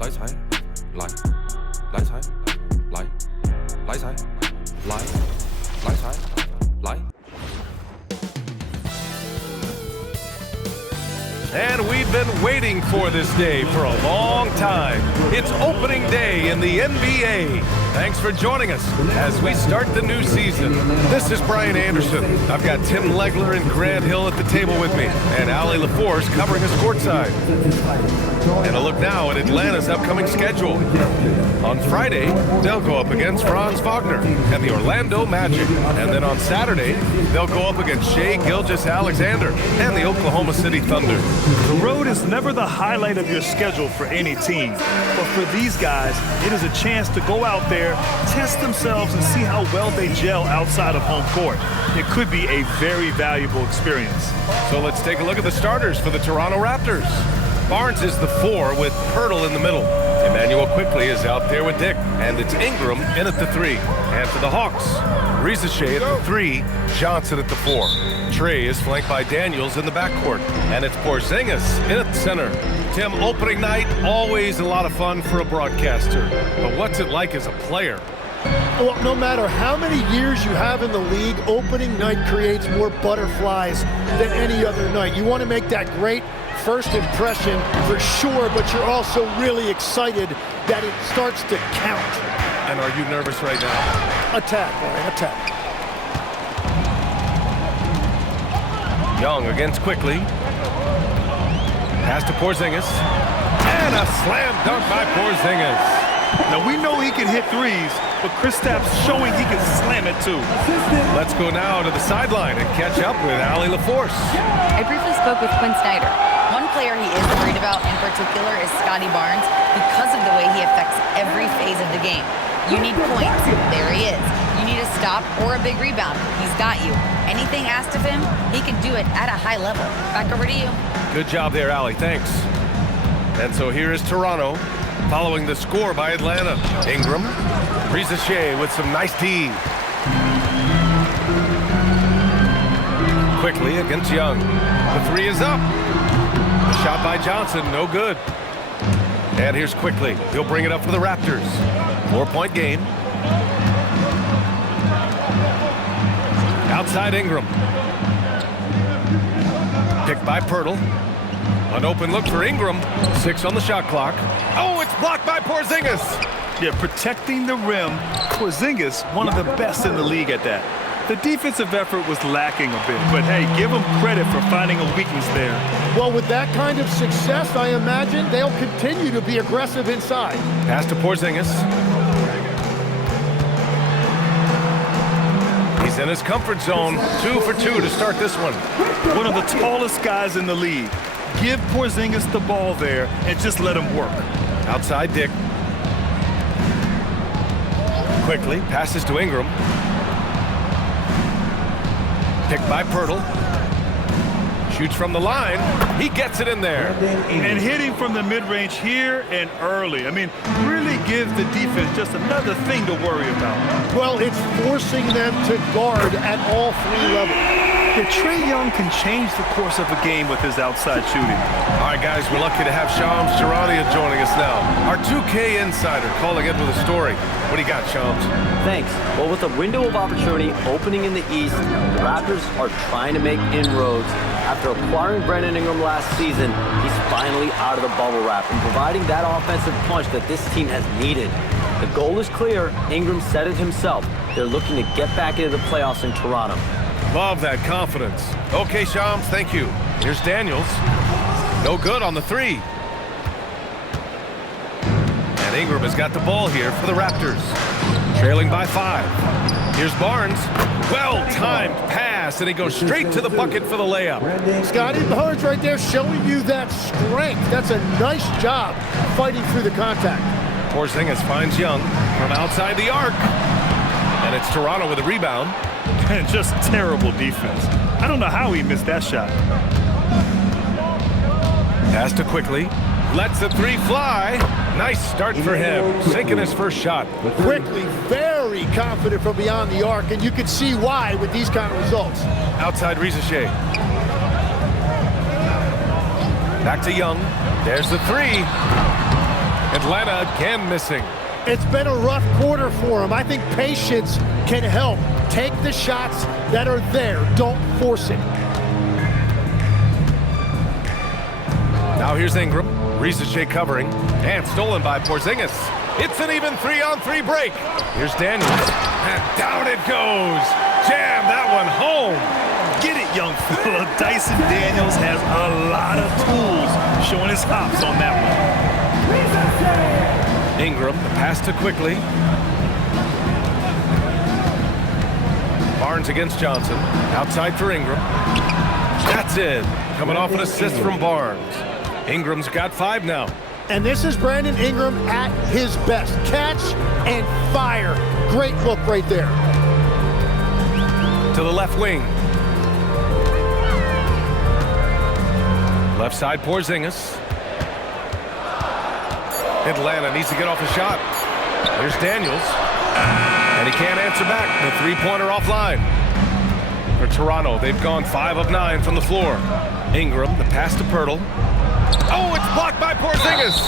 lấy trái, lấy trái, lấy trái, lấy trái, lấy. And we've been waiting for this day for a long time. It's opening day in the NBA. Thanks for joining us as we start the new season. This is Brian Anderson. I've got Tim Legler and Grant Hill at the table with me, and Ali LaForce covering us courtside. And a look now at Atlanta's upcoming schedule. On Friday, they'll go up against Franz Wagner and the Orlando Magic. And then on Saturday, they'll go up against Shai Gilgeous-Alexander and the Oklahoma City Thunder. The road is never the highlight of your schedule for any team. But for these guys, it is a chance to go out there, test themselves, and see how well they gel outside of home court. It could be a very valuable experience. So let's take a look at the starters for the Toronto Raptors. Barnes is the 4 with Pirtle in the middle. Emmanuel Quickley is out there with Dick, and it's Ingram in at the 3. And for the Hawks, Rizachet at the 3, Johnson at the 4. Trey is flanked by Daniels in the backcourt, and it's Porzingis in at the center. Tim, opening night, always a lot of fun for a broadcaster. But what's it like as a player? Well, no matter how many years you have in the league, opening night creates more butterflies than any other night. You want to make that great first impression for sure, but you're also really excited that it starts to count. And are you nervous right now? Attack, man, attack. Young against Quickley. Pass to Porzingis. And a slam dunk by Porzingis. Now, we know he can hit threes, but Kristaps showing he can slam it too. Let's go now to the sideline and catch up with Ali LaForce. I briefly spoke with Quinn Snyder. One player he is worried about in particular is Scotty Barnes because of the way he affects every phase of the game. You need points. There he is. You need a stop or a big rebound. He's got you. Anything asked of him, he can do it at a high level. Back over to you. Good job there, Ali. Thanks. And so here is Toronto following the score by Atlanta. Ingram, Rizachet with some nice D. Quickly against Young. The 3 is up. The shot by Johnson, no good. And here's Quickly. He'll bring it up for the Raptors. 4-point game. Outside Ingram. Picked by Pirtle. An open look for Ingram. 6 on the shot clock. Oh, it's blocked by Porzingis. Yeah, protecting the rim. Porzingis, one of the best in the league at that. The defensive effort was lacking a bit, but hey, give him credit for finding a weakness there. Well, with that kind of success, I imagine they'll continue to be aggressive inside. Pass to Porzingis. He's in his comfort zone. 2 for 2 to start this one. One of the tallest guys in the league. Give Porzingis the ball there and just let him work. Outside Dick. Quickly passes to Ingram. Picked by Pirtle. Shoots from the line. He gets it in there. And hitting from the mid-range here and early. I mean, really give the defense just another thing to worry about. Well, it's forcing them to guard at all 3 levels. Yeah, Trae Young can change the course of a game with his outside shooting. All right, guys, we're lucky to have Shams Charania joining us now. Our 2K insider calling in with a story. What do you got, Shams? Thanks. Well, with a window of opportunity opening in the East, the Raptors are trying to make inroads. After acquiring Brandon Ingram last season, he's finally out of the bubble wrap and providing that offensive punch that this team has needed. The goal is clear. Ingram said it himself. They're looking to get back into the playoffs in Toronto. Love that confidence. Okay, Shams, thank you. Here's Daniels. No good on the 3. And Ingram has got the ball here for the Raptors. Trailing by 5. Here's Barnes. Well-timed pass, and he goes straight to the bucket for the layup. Scotty Barnes right there showing you that strength. That's a nice job fighting through the contact. Porzingis finds Young from outside the arc. And it's Toronto with a rebound. And just terrible defense. I don't know how he missed that shot. Pass to Quickly. Lets the 3 fly. Nice start for him. Sinking his first shot. Quickly, very confident from beyond the arc, and you can see why with these kind of results. Outside Rizachet. Back to Young. There's the 3. And Atlanta again missing. It's been a rough quarter for him. I think patience can help. Take the shots that are there. Don't force it. Now here's Ingram. Risache covering. And stolen by Porzingis. It's an even 3-on-3 break. Here's Daniels. And down it goes. Jam that one home. Get it, young fella. Dyson Daniels has a lot of tools, showing his hops on that one. Ingram, the pass to Quickly. Barnes against Johnson. Outside for Ingram. That's it. Coming off an assist from Barnes. Ingram's got 5 now. And this is Brandon Ingram at his best. Catch and fire. Great look right there. To the left wing. Left side, Porzingis. Atlanta needs to get off a shot. Here's Daniels. And he can't answer back. The three-pointer offline. For Toronto, they've gone 5 of 9 from the floor. Ingram, the pass to Pirtle. Oh, it's blocked by Porzingis.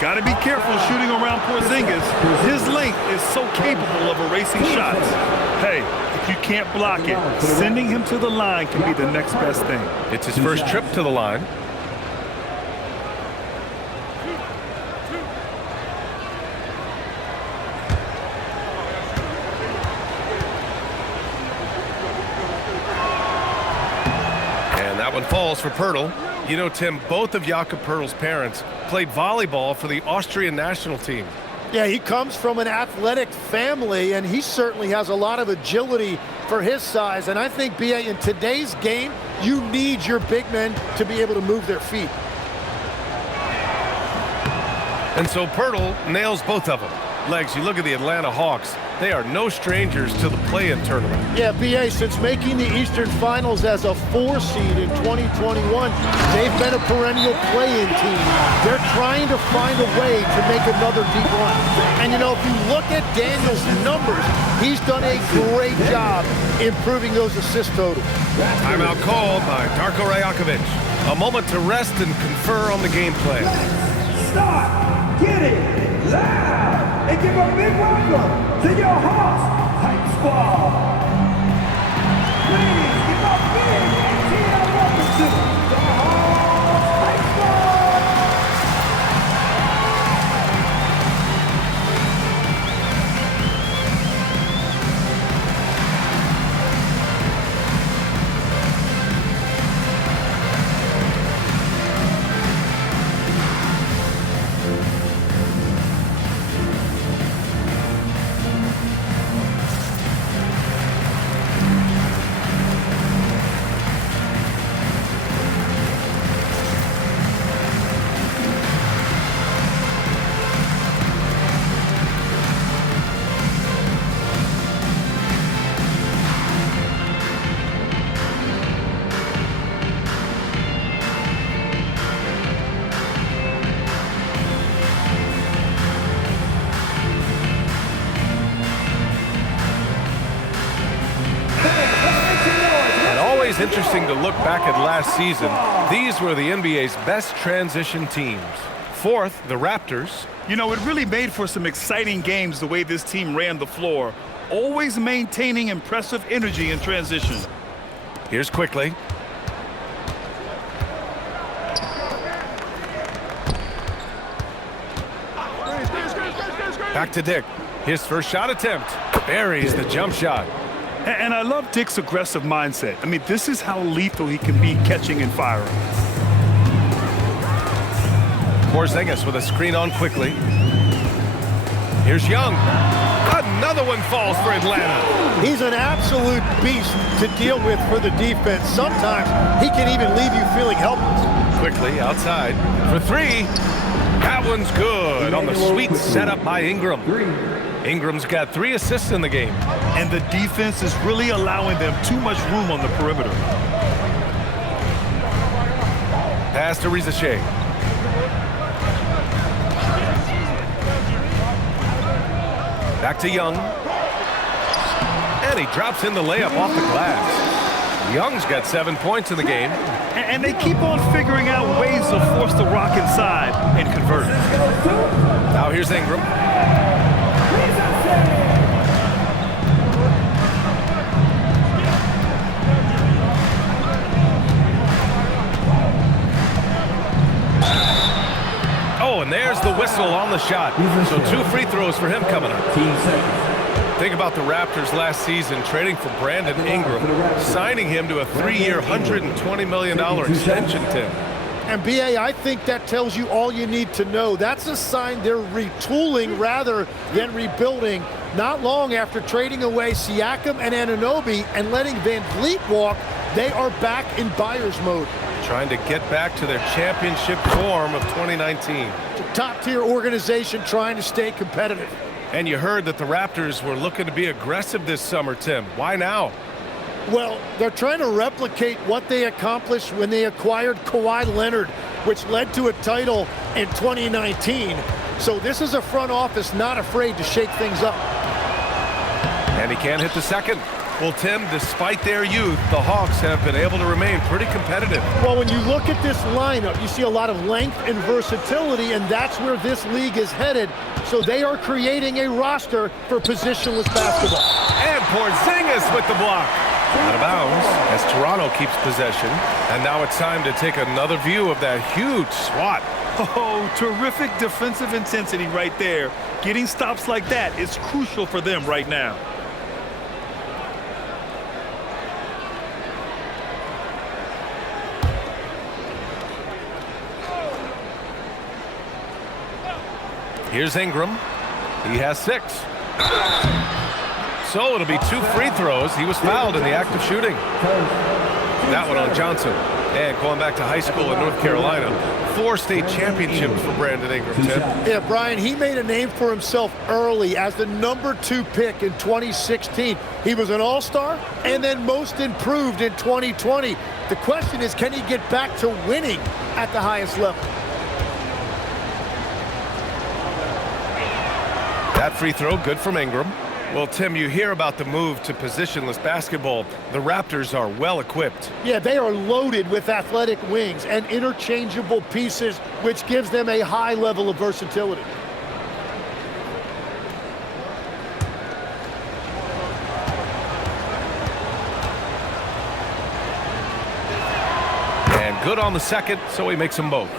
Got to be careful shooting around Porzingis. His length is so capable of erasing shots. Hey, if you can't block it, sending him to the line can be the next best thing. It's his first trip to the line. And that one falls for Pirtle. You know, Tim, both of Jakob Pirtle's parents played volleyball for the Austrian national team. Yeah, he comes from an athletic family, and he certainly has a lot of agility for his size. And I think, B.A., in today's game, you need your big men to be able to move their feet. And so Pirtle nails both of them. Legs, you look at the Atlanta Hawks, they are no strangers to the play-in tournament. Yeah, B.A., since making the Eastern Finals as a 4 seed in 2021, they've been a perennial play-in team. They're trying to find a way to make another deep run. And, you know, if you look at Daniels' numbers, he's done a great job improving those assist totals. Timeout called by Darko Rajakovic. A moment to rest and confer on the game plan. Start, get it, loud, and give a big welcome to your Hawks Hype Squad. Please give a big TL welcome to the Hawks Hype Squad. Interesting to look back at last season. These were the NBA's best transition teams. Fourth, the Raptors. You know, it really made for some exciting games the way this team ran the floor, always maintaining impressive energy in transition. Here's Quickly. Back to Dick. His first shot attempt. Buries the jump shot. And I love Dick's aggressive mindset. I mean, this is how lethal he can be catching and firing. Porzingis with a screen on Quickly. Here's Young. Another one falls for Atlanta. He's an absolute beast to deal with for the defense. Sometimes he can even leave you feeling helpless. Quickly outside for 3. That one's good on the sweet setup by Ingram. Ingram's got 3 assists in the game. And the defense is really allowing them too much room on the perimeter. Pass to Risache. Back to Young. And he drops in the layup off the glass. Young's got 7 points in the game. And they keep on figuring out ways to force the rock inside and convert. here's Ingram. Oh, and there's the whistle on the shot. So 2 free throws for him coming up. Think about the Raptors last season trading for Brandon Ingram, signing him to a 3-year, $120 million extension, Tim. And B.A., I think that tells you all you need to know. That's a sign they're retooling rather than rebuilding. Not long after trading away Siakam and Anunoby and letting Van Vliet walk, they are back in buyer's mode. Trying to get back to their championship form of 2019. It's a top-tier organization trying to stay competitive. And you heard that the Raptors were looking to be aggressive this summer, Tim. Why now? Well, they're trying to replicate what they accomplished when they acquired Kawhi Leonard, which led to a title in 2019. So this is a front office not afraid to shake things up. And he can't hit the second. Well, Tim, despite their youth, the Hawks have been able to remain pretty competitive. Well, when you look at this lineup, you see a lot of length and versatility, and that's where this league is headed. So they are creating a roster for positionless basketball. And Porzingis with the block. Out of bounds as Toronto keeps possession. And now it's time to take another view of that huge swat. Oh, terrific defensive intensity right there. Getting stops like that is crucial for them right now. Here's Ingram. He has 6. So it'll be 2 free throws. He was fouled in the act of shooting. That one on Johnson. And going back to high school in North Carolina, 4 state championships for Brandon Ingram, Tim. Yeah, Brian, he made a name for himself early as the #2 pick in 2016. He was an all-star and then most improved in 2020. The question is, can he get back to winning at the highest level? That free throw, good from Ingram. Well, Tim, you hear about the move to positionless basketball. The Raptors are well equipped. Yeah, they are loaded with athletic wings and interchangeable pieces, which gives them a high level of versatility. And good on the second, so he makes them both.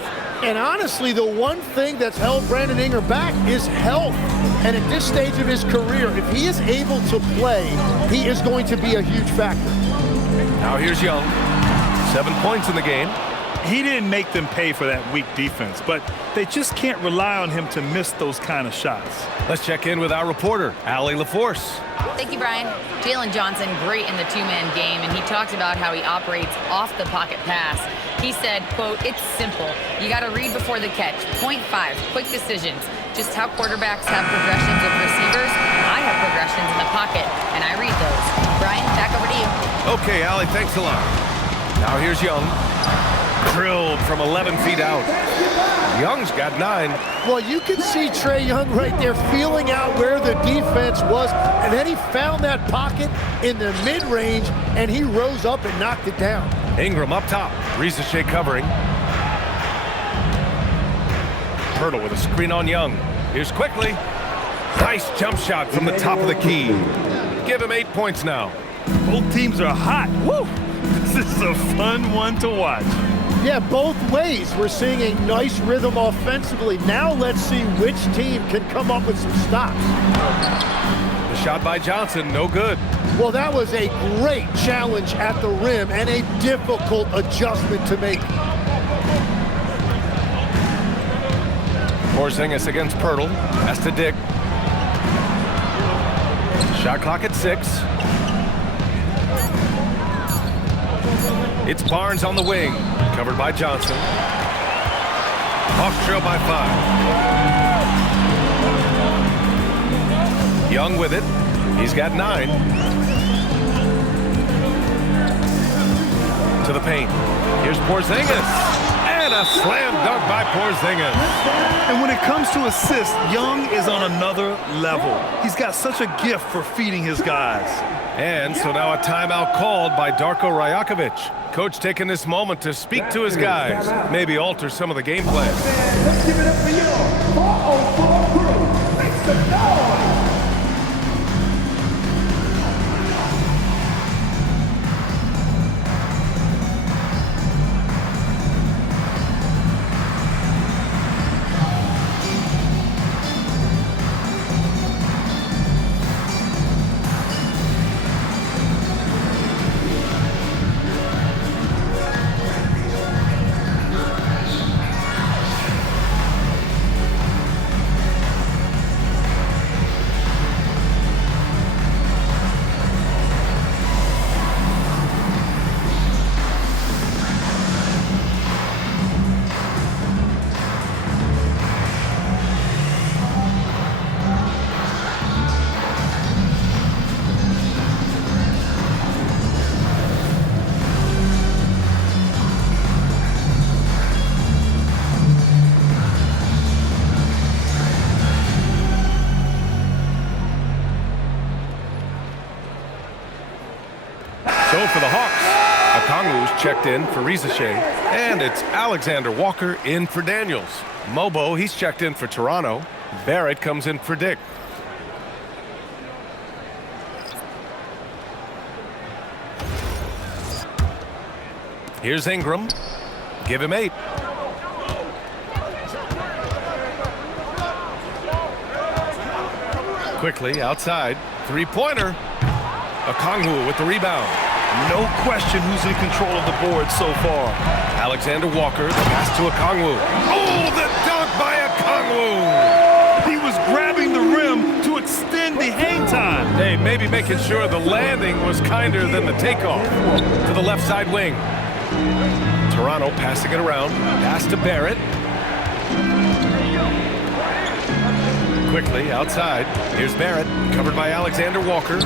And honestly, the one thing that's held Brandon Ingram back is health. And at this stage of his career, if he is able to play, he is going to be a huge factor. Now here's Young. 7 points in the game. He didn't make them pay for that weak defense, but they just can't rely on him to miss those kind of shots. Let's check in with our reporter, Allie LaForce. Thank you, Brian. Jalen Johnson, great in the 2-man game, and he talked about how he operates off the pocket pass. He said, quote, "It's simple. You got to read before the catch. Point 5, quick decisions. Just how quarterbacks have progressions with receivers, I have progressions in the pocket, and I read those." Brian, back over to you. Okay, Allie, thanks a lot. Now here's Young. Drilled from 11 feet out. Young's got 9. Well, you can see Trae Young right there feeling out where the defense was, and then he found that pocket in the mid-range, and he rose up and knocked it down. Ingram up top. Rizachet covering. Hurdle with a screen on Young. Here's quickly. Nice jump shot from the top of the key. Give him 8 points now. Both teams are hot. Woo! This is a fun one to watch. Yeah, both ways. We're seeing a nice rhythm offensively. Now let's see which team can come up with some stops. The shot by Johnson, no good. Well, that was a great challenge at the rim and a difficult adjustment to make. Porzingis against Pirtle. Has to dig. Shot clock at 6. It's Barnes on the wing. Covered by Johnson. Hawks trail by 5. Young with it. He's got 9. To the paint. Here's Porzingis. And a slam dunk by Porzingis. And when it comes to assists, Young is on another level. He's got such a gift for feeding his guys. And so now a timeout called by Darko Rajakovic. Coach taking this moment to speak to his guys, maybe alter some of the game plan. Let's give it up for you. 404 crew. for the Hawks. Okongwu's checked in for Rizachet, and it's Alexander Walker in for Daniels. Mobo, he's checked in for Toronto. Barrett comes in for Dick. Here's Ingram. Give him 8. Quickly outside. Three-pointer. Okongwu with the rebound. No question who's in control of the board so far. Alexander Walker, the pass to Okongwu. Oh, the dunk by Okongwu! He was grabbing the rim to extend the hang time. Hey, maybe making sure the landing was kinder than the takeoff. To the left side wing. Toronto passing it around. Pass to Barrett. Quickly outside. Here's Barrett, covered by Alexander Walker.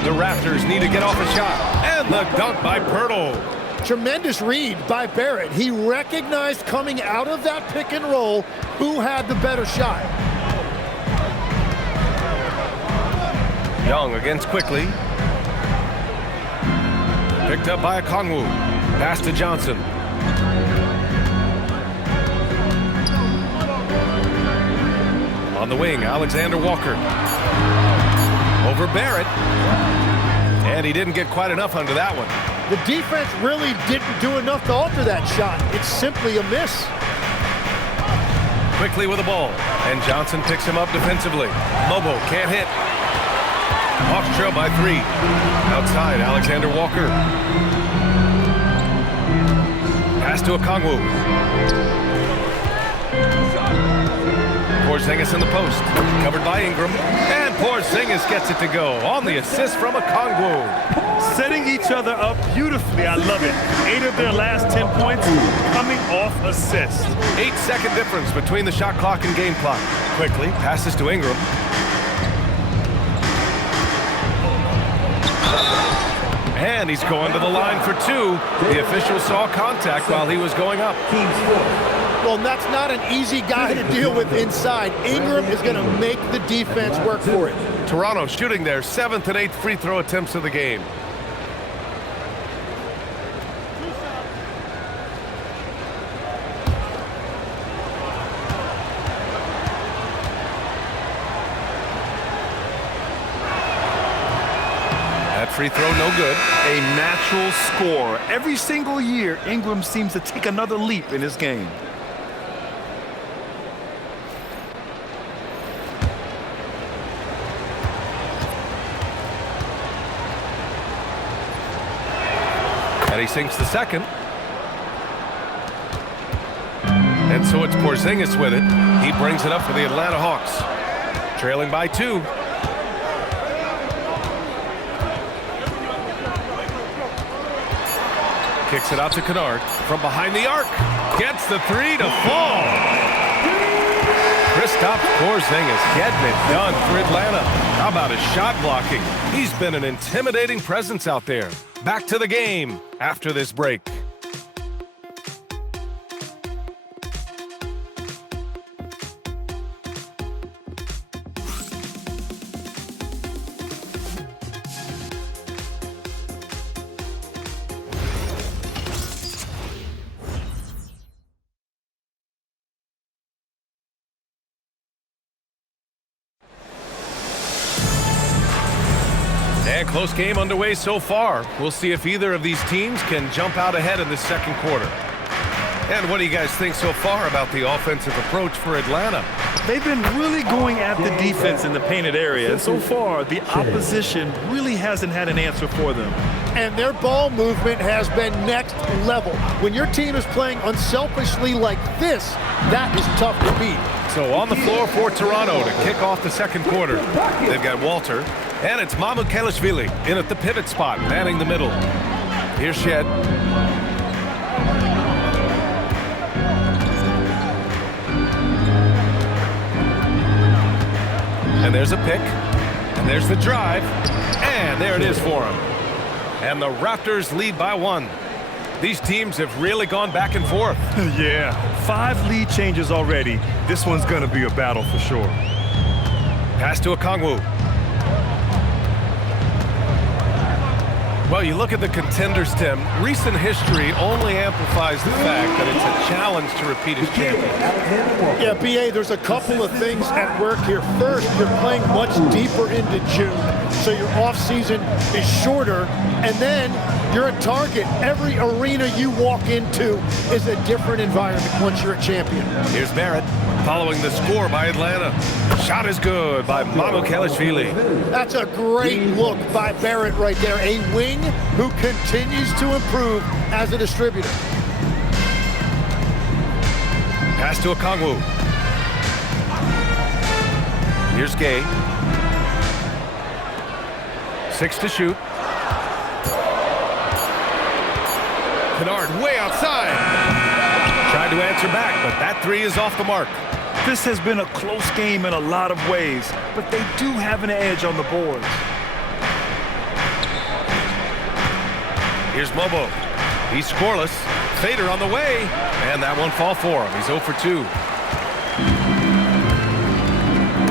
The Raptors need to get off a shot. And the dunk by Pirtle. Tremendous read by Barrett. He recognized coming out of that pick and roll who had the better shot. Young against Quickly. Picked up by Okongwu. Pass to Johnson. On the wing, Alexander Walker. Over Barrett. And he didn't get quite enough under that one. The defense really didn't do enough to alter that shot. It's simply a miss. Quickly with the ball. And Johnson picks him up defensively. Mobo can't hit. Hawks trail by 3. Outside, Alexander Walker. Pass to Okongwu. Porzingis in the post. Covered by Ingram. And Porzingis gets it to go on the assist from Okongwu. Setting each other up beautifully. I love it. 8 of their last 10 points coming off assists. 8-second difference between the shot clock and game clock. Quickly passes to Ingram. And he's going to the line for 2. The official saw contact while he was going up. Well, that's not an easy guy to deal with inside. Ingram is going to make the defense work for it. Toronto shooting their 7th and 8th free throw attempts of the game. Free throw, no good. A natural scorer. Every single year, Ingram seems to take another leap in his game. And he sinks the second. And so it's Porzingis with it. He brings it up for the Atlanta Hawks. Trailing by 2. Kicks it out to Kennard from behind the arc. Gets the 3 to fall. Kristaps Porzingis getting it done for Atlanta. How about his shot blocking? He's been an intimidating presence out there. Back to the game after this break. And close game underway so far. We'll see if either of these teams can jump out ahead in the second quarter. And what do you guys think so far about the offensive approach for Atlanta? They've been really going at the defense in the painted area. And so far, the opposition really hasn't had an answer for them. And their ball movement has been next level. When your team is playing unselfishly like this, that is tough to beat. So on the floor for Toronto to kick off the second quarter. They've got Walter, and it's Mamukelashvili in at the pivot spot, manning the middle. Here's Shed. And there's a pick, and there's the drive, and there it is for him. And the Raptors lead by 1. These teams have really gone back and forth. Yeah, 5 lead changes already. This one's going to be a battle for sure. Pass to Okongwu. Well, you look at the contenders, Tim. Recent history only amplifies the fact that it's a challenge to repeat as champion. Yeah, BA, there's a couple of things at work here. First, you're playing much deeper into June, so your off-season is shorter, and then you're a target. Every arena you walk into is a different environment once you're a champion. Here's Barrett following the score by Atlanta. Shot is good by Mamukelashvili. That's a great look by Barrett right there. A wing who continues to improve as a distributor. Pass to Okongwu. Here's Gay. 6 to shoot. Kennard way outside. Tried to answer back, but that three is off the mark. This has been a close game in a lot of ways, but they do have an edge on the boards. Here's Mobo. He's scoreless. Fader on the way, and that one fall for him. He's 0 for 2.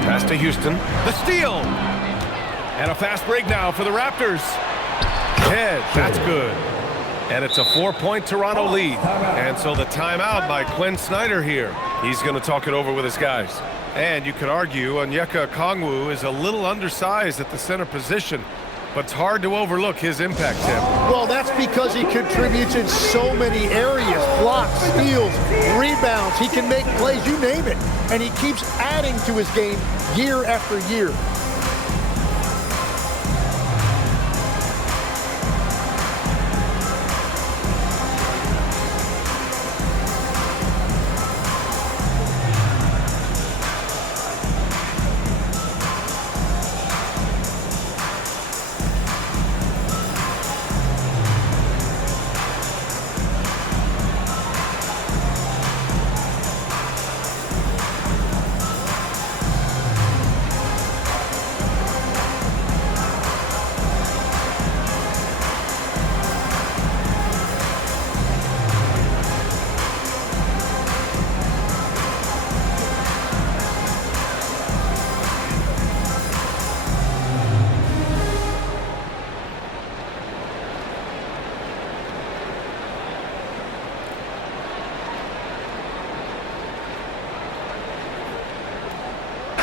Pass to Houston. The steal. And a fast break now for the Raptors. Head, that's good. And it's a 4-point Toronto lead. And so the timeout by Quinn Snyder here. He's going to talk it over with his guys. And you could argue Onyeka Okongwu is a little undersized at the center position, but it's hard to overlook his impact, Tim. Well, that's because he contributes in so many areas. Blocks, steals, rebounds. He can make plays, you name it. And he keeps adding to his game year after year.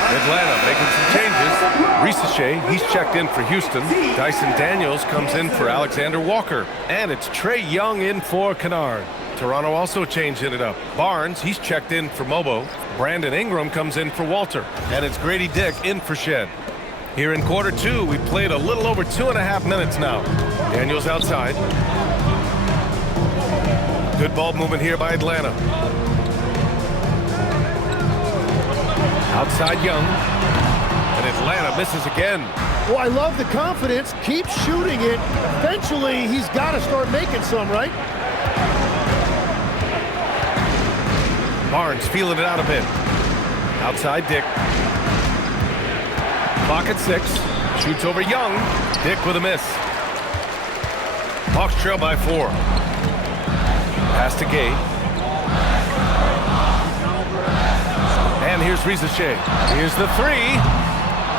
Atlanta making some changes. Ricochet, he's checked in for Houston. Dyson Daniels comes in for Alexander Walker. And it's Trae Young in for Kennard. Toronto also changing it up. Barnes, he's checked in for Mobo. Brandon Ingram comes in for Walter. And it's Grady Dick in for Shed. Here in quarter 2, we played a little over 2.5 minutes now. Daniels outside. Good ball movement here by Atlanta. Outside Young, and Atlanta misses again. Well, I love the confidence. Keep shooting it. Eventually, he's got to start making some, right? Barnes feeling it out a bit. Outside Dick. Clock at 6. Shoots over Young. Dick with a miss. Hawks trail by 4. Pass to Gay. And here's Ricochet. Here's the 3.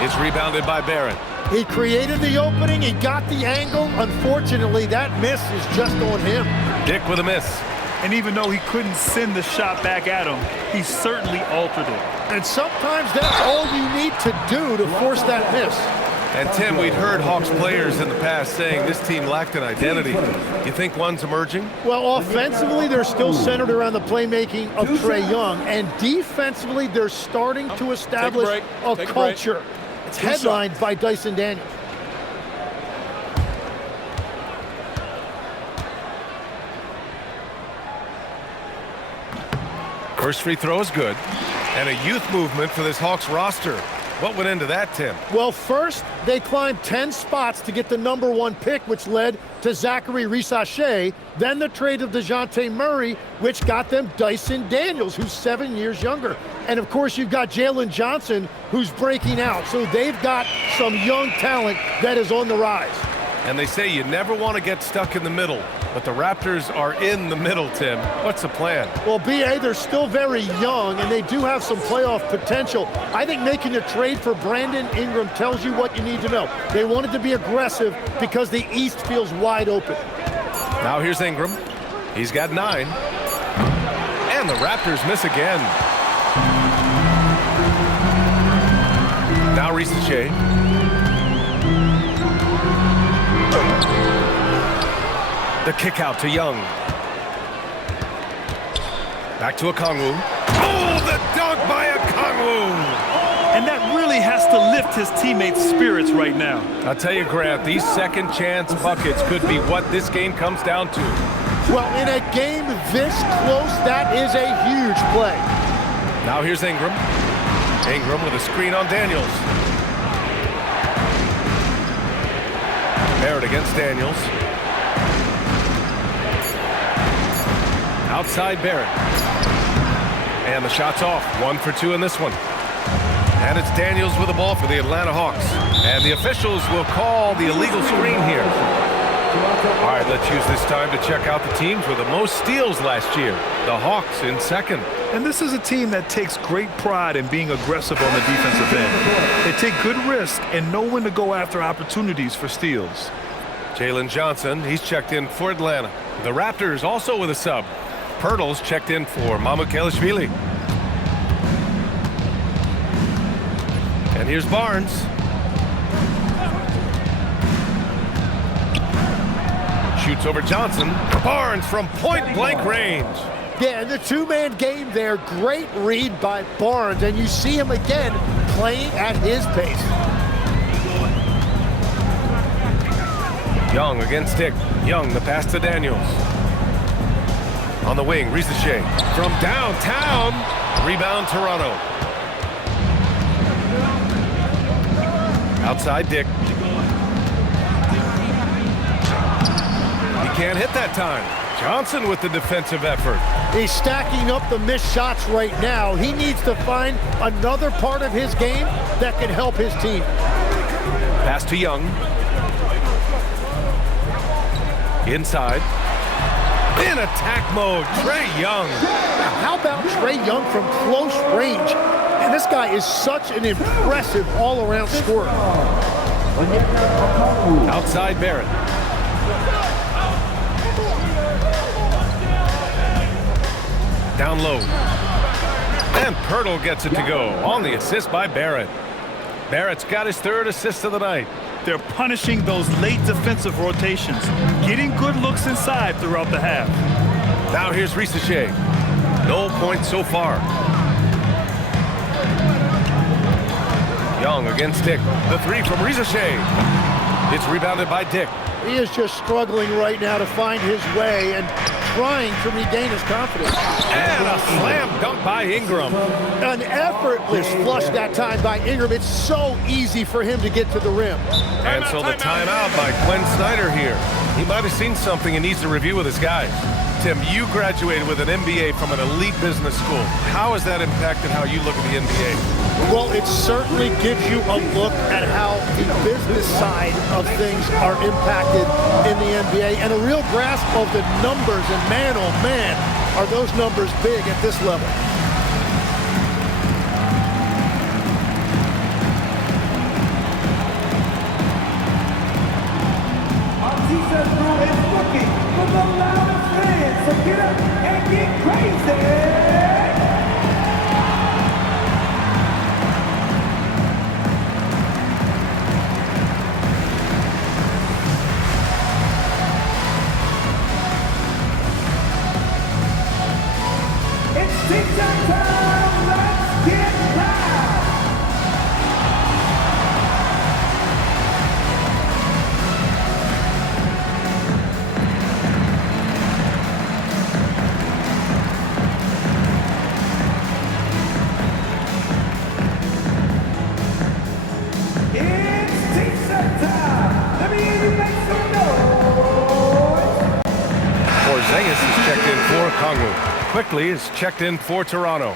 It's rebounded by Barrett. He created the opening. He got the angle. Unfortunately, that miss is just on him. Dick with a miss. And even though he couldn't send the shot back at him, he certainly altered it. And sometimes that's all you need to do to force that miss. And Tim, we'd heard Hawks players in the past saying this team lacked an identity. You think one's emerging? Well, offensively, they're still centered around the playmaking of Trae Young. And defensively, they're starting to establish a culture. It's headlined by Dyson Daniels. First free throw is good. And a youth movement for this Hawks roster. What went into that, Tim? Well, first, they climbed 10 spots to get the #1 pick, which led to Zachary Ricochet. Then the trade of DeJounte Murray, which got them Dyson Daniels, who's 7 years younger. And, of course, you've got Jalen Johnson, who's breaking out. So they've got some young talent that is on the rise. And they say you never want to get stuck in the middle. But the Raptors are in the middle, Tim. What's the plan? Well, B.A., they're still very young, and they do have some playoff potential. I think making a trade for Brandon Ingram tells you what you need to know. They wanted to be aggressive because the East feels wide open. Now here's Ingram. He's got 9. And the Raptors miss again. Now Risache. The kick out to Young. Back to Okongwu. Oh, the dunk by Okongwu! And that really has to lift his teammates' spirits right now. I'll tell you, Grant, these second chance buckets could be what this game comes down to. Well, in a game this close, that is a huge play. Now here's Ingram. Ingram with a screen on Daniels. Barrett against Daniels. Outside Barrett. And the shot's off. 1 for 2 in this one. And it's Daniels with the ball for the Atlanta Hawks. And the officials will call the illegal screen here. All right, let's use this time to check out the teams with the most steals last year. The Hawks in second. And this is a team that takes great pride in being aggressive on the defensive end. They take good risks and know when to go after opportunities for steals. Jalen Johnson, he's checked in for Atlanta. The Raptors also with a sub. Pirtle's checked in for Mamukelashvili. And here's Barnes. Shoots over Johnson. Barnes from point-blank range. Yeah, and the two-man game there, great read by Barnes, and you see him again playing at his pace. Young against Dick. Young, the pass to Daniels. On the wing, Risache from downtown. Rebound, Toronto. Outside, Dick. He can't hit that time. Johnson with the defensive effort. He's stacking up the missed shots right now. He needs to find another part of his game that can help his team. Pass to Young. Inside. In attack mode, Trae Young. How about Trae Young from close range? And this guy is such an impressive all-around scorer. Outside Barrett. Down low. And Pirtle gets it to go on the assist by Barrett. Barrett's got his 3rd assist of the night. They're punishing those late defensive rotations, getting good looks inside throughout the half. Now here's Risache. No points so far. Young against Dick. The 3 from Risache. It's rebounded by Dick. He is just struggling right now to find his way and trying to regain his confidence. And a slam dunk by Ingram. An effortless flush that time by Ingram. It's so easy for him to get to the rim. And so the timeout by Quinn Snyder here. He might have seen something and needs to review with his guys. Tim, you graduated with an MBA from an elite business school. How has that impacted how you look at the NBA? Well, it certainly gives you a look at how the business side of things are impacted in the NBA and a real grasp of the numbers. And man, oh man, are those numbers big at this level. Our T-shirt crew is looking for the loudest fans, so get up and get crazy! It's tic-tac time! Let's get loud! It's tic-tac time! Let me hear you make some noise! Porzingis is checked in for Okongwu. Quickly is checked in for Toronto.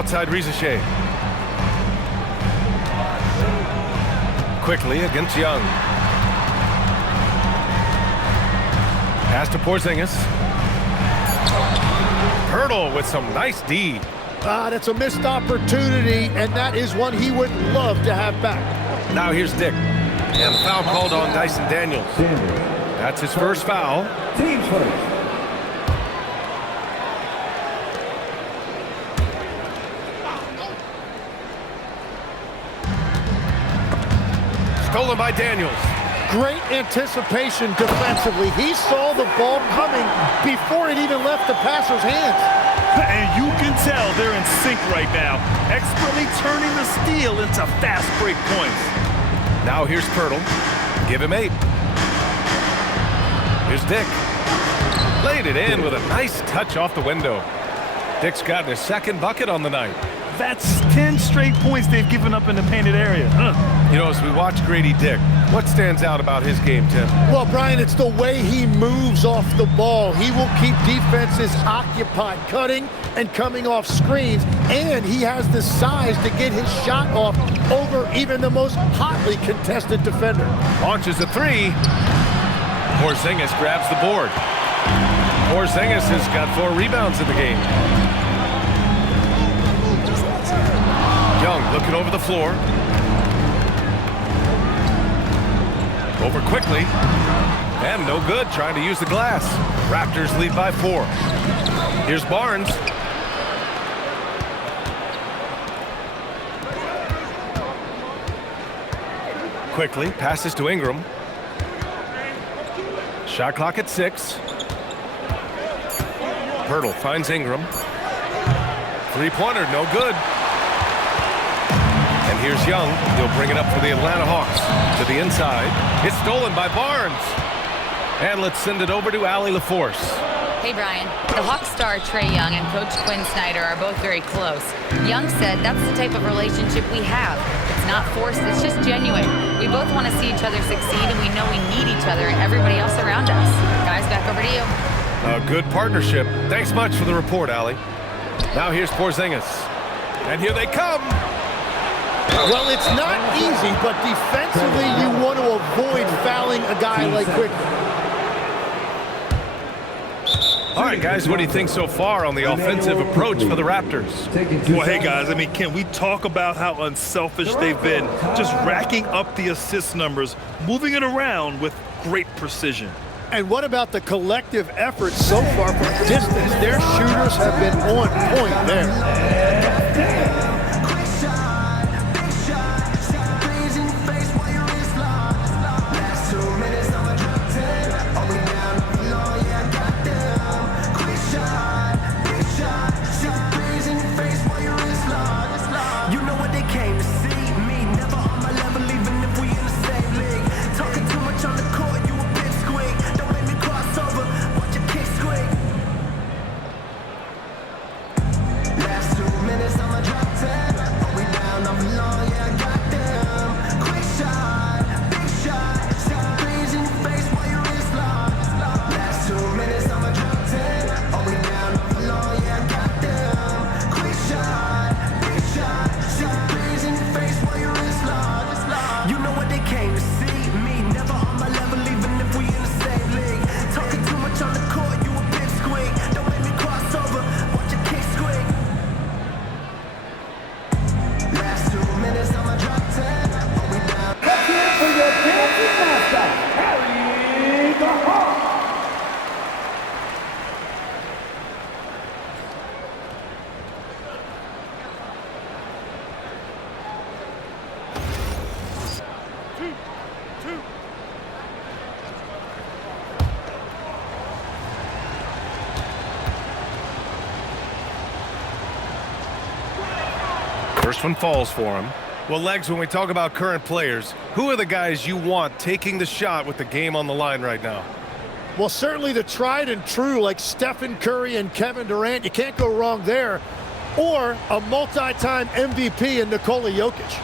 Outside Rizachet. Quickly against Young. Pass to Porzingis. Hurdle with some nice D. That's a missed opportunity, and that is one he would love to have back. Now here's Dick. And foul called on Dyson Daniels. That's his first foul. Team first. Stolen by Daniels. Great anticipation defensively. He saw the ball coming before it even left the passer's hands. And you can tell they're in sync right now, expertly turning the steal into fast break points. Now here's Pirtle. Give him 8. Here's Dick. Laid it in with a nice touch off the window. Dick's gotten his second bucket on the night. That's 10 straight points they've given up in the painted area. You know, as we watch Grady Dick, what stands out about his game, Tim? Well, Brian, it's the way he moves off the ball. He will keep defenses occupied, cutting and coming off screens, and he has the size to get his shot off over even the most hotly contested defender. Launches a 3. Porzingis grabs the board. Porzingis has got 4 rebounds in the game. Young looking over the floor. Over quickly. And no good, trying to use the glass. Raptors lead by 4. Here's Barnes. Quickly, passes to Ingram. Shot clock at 6. Pirtle finds Ingram. Three-pointer, no good. And here's Young. He'll bring it up for the Atlanta Hawks. To the inside. It's stolen by Barnes. And let's send it over to Allie LaForce. Hey, Brian. The Hawks star Trae Young and Coach Quinn Snyder are both very close. Young said that's the type of relationship we have. It's not forced, it's just genuine. We both want to see each other succeed, and we know we need each other and everybody else around us. Guys, back over to you. A good partnership. Thanks much for the report, Allie. Now here's Porzingis. And here they come. Well, it's not easy, but defensively you want to avoid fouling a guy like Quick. All right, guys, what do you think so far on the offensive approach for the Raptors? Well, hey, guys, I mean, can we talk about how unselfish they've been? Just racking up the assist numbers, moving it around with great precision. And what about the collective effort so far from distance? Their shooters have been on point there. First one falls for him. Well, Legs, when we talk about current players, who are the guys you want taking the shot with the game on the line right now? Well, certainly the tried and true like Stephen Curry and Kevin Durant. You can't go wrong there. Or a multi-time MVP in Nikola Jokic.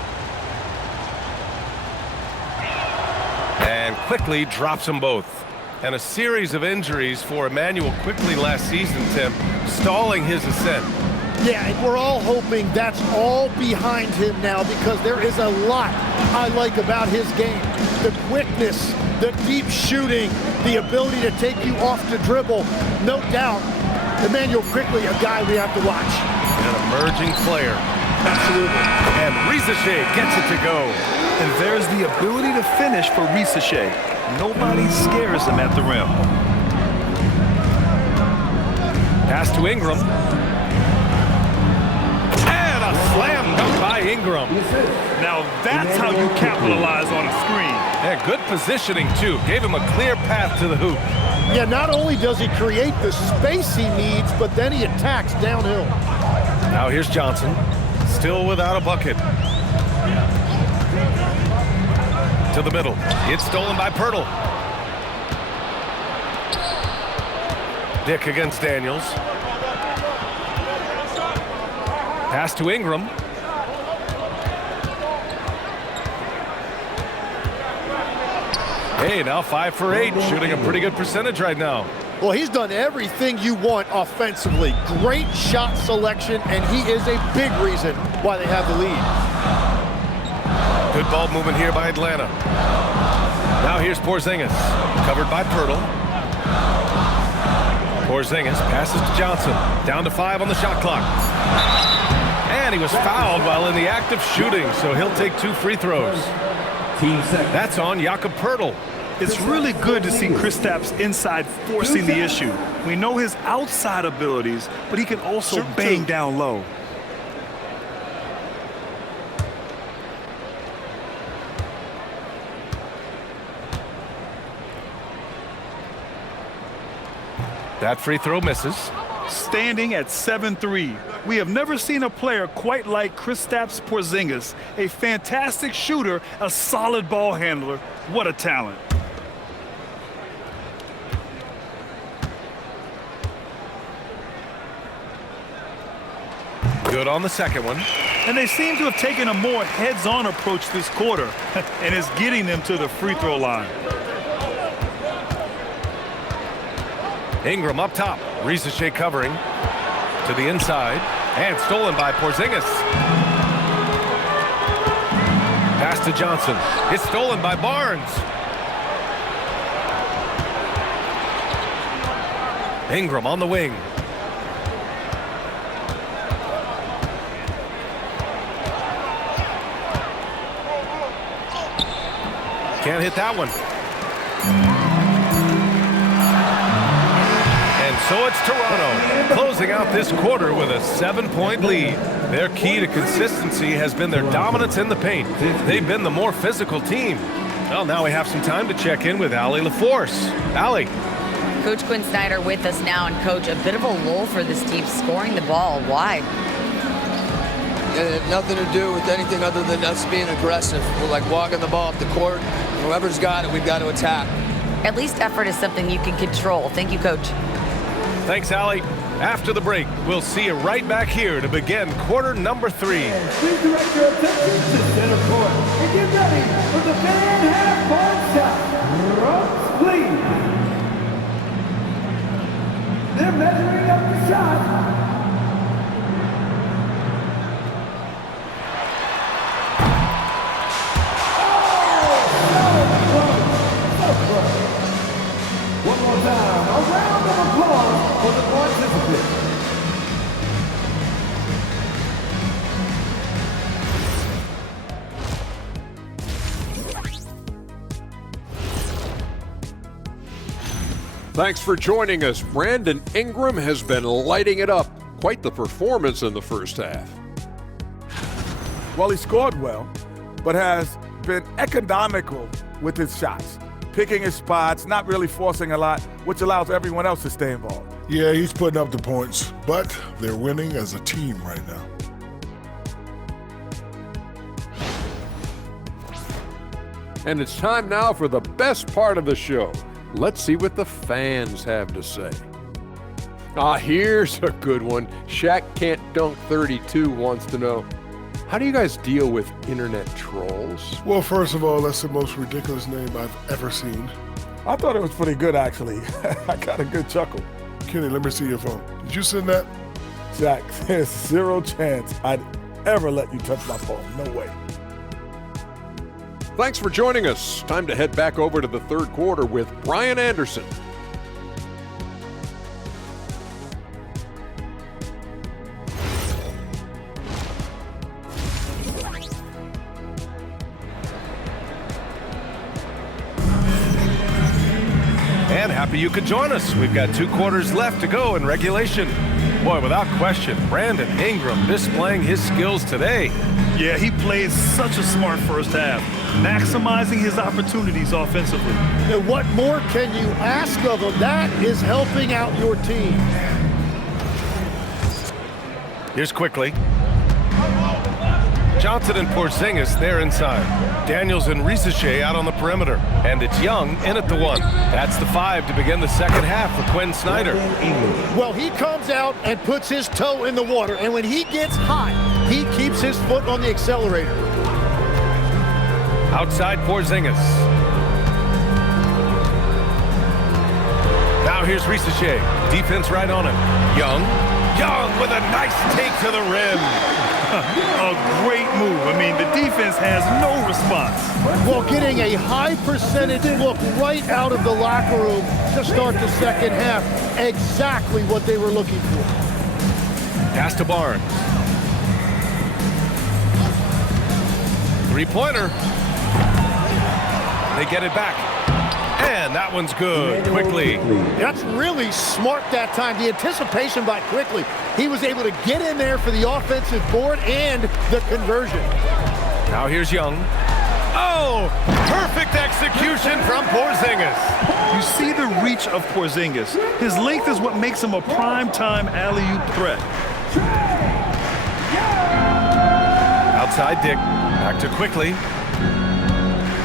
And quickly drops them both. And a series of injuries for Emmanuel Quickly last season, Tim, stalling his ascent. Yeah, and we're all hoping that's all behind him now, because there is a lot I like about his game. The quickness, the deep shooting, the ability to take you off the dribble. No doubt, Emmanuel Quickly, a guy we have to watch. An emerging player. Absolutely. And Risache gets it to go. And there's the ability to finish for Risache. Nobody scares him at the rim. Pass to Ingram. And a slam dunk by Ingram. Now that's how you capitalize on a screen. Yeah, good positioning, too. Gave him a clear path to the hoop. Yeah, not only does he create the space he needs, but then he attacks downhill. Now here's Johnson. Still without a bucket. To the middle. It's stolen by Pirtle. Dick against Daniels. Pass to Ingram. Hey, now 5 for 8, shooting a pretty good percentage right now. Well, he's done everything you want offensively. Great shot selection, and he is a big reason why they have the lead. Good ball movement here by Atlanta. Now here's Porzingis, covered by Pirtle. Porzingis passes to Johnson, down to 5 on the shot clock. And he was fouled while in the act of shooting, so he'll take 2 free throws. That's on Jakob Pirtle. It's really good to see Kristaps inside forcing the issue. We know his outside abilities, but he can also bang down low. That free throw misses. Standing at 7-3. We have never seen a player quite like Kristaps Porzingis. A fantastic shooter, a solid ball handler. What a talent. Good on the second one. And they seem to have taken a more heads-on approach this quarter, and it's getting them to the free throw line. Ingram up top. Risache covering to the inside. And stolen by Porzingis. Pass to Johnson. It's stolen by Barnes. Ingram on the wing. Can't hit that one. And so it's Toronto closing out this quarter with a 7-point lead. Their key to consistency has been their dominance in the paint. They've been the more physical team. Well, now we have some time to check in with Allie LaForce. Allie. Coach Quinn Snyder with us now, and Coach, a bit of a lull for this team scoring the ball. Why? It had nothing to do with anything other than us being aggressive. We're like walking the ball up the court. Whoever's got it, we've got to attack. At least effort is something you can control. Thank you, Coach. Thanks, Allie. After the break, we'll see you right back here to begin quarter number 3. And please direct your attention to center court and get ready for the fan half-court shot. Ropes, please. They're measuring up the shot. One more time, a round of applause for the participants. Thanks for joining us. Brandon Ingram has been lighting it up. Quite the performance in the first half. Well, he scored well, but has been economical with his shots. Picking his spots, not really forcing a lot, which allows everyone else to stay involved. Yeah, he's putting up the points, but they're winning as a team right now. And it's time now for the best part of the show. Let's see what the fans have to say. Here's a good one. Shaq Can't Dunk 32 wants to know, how do you guys deal with internet trolls? Well, first of all, that's the most ridiculous name I've ever seen. I thought it was pretty good, actually. I got a good chuckle. Kenny, let me see your phone. Did you send that? Jack, there's zero chance I'd ever let you touch my phone. No way. Thanks for joining us. Time to head back over to the third quarter with Brian Anderson. And happy you could join us. We've got 2 quarters left to go in regulation. Boy, without question, Brandon Ingram displaying his skills today. Yeah, he played such a smart first half, maximizing his opportunities offensively. And what more can you ask of him? That is helping out your team. Here's quickly. Johnson and Porzingis there inside. Daniels and Risache out on the perimeter. And it's Young in at the 1. That's the 5 to begin the second half for Quinn Snyder. Well, he comes out and puts his toe in the water. And when he gets hot, he keeps his foot on the accelerator. Outside Porzingis. Now here's Risache. Defense right on him. Young with a nice take to the rim. A great move. I mean, the defense has no response. Well, getting a high percentage look right out of the locker room to start the second half. Exactly what they were looking for. Pass to Barnes. 3-pointer. They get it back. And that one's good. Quickly. That's really smart that time. The anticipation by Quickly. He was able to get in there for the offensive board and the conversion. Now here's Young. Oh, perfect execution from Porzingis. You see the reach of Porzingis. His length is what makes him a prime-time alley-oop threat. Outside Dick. Back to Quickly.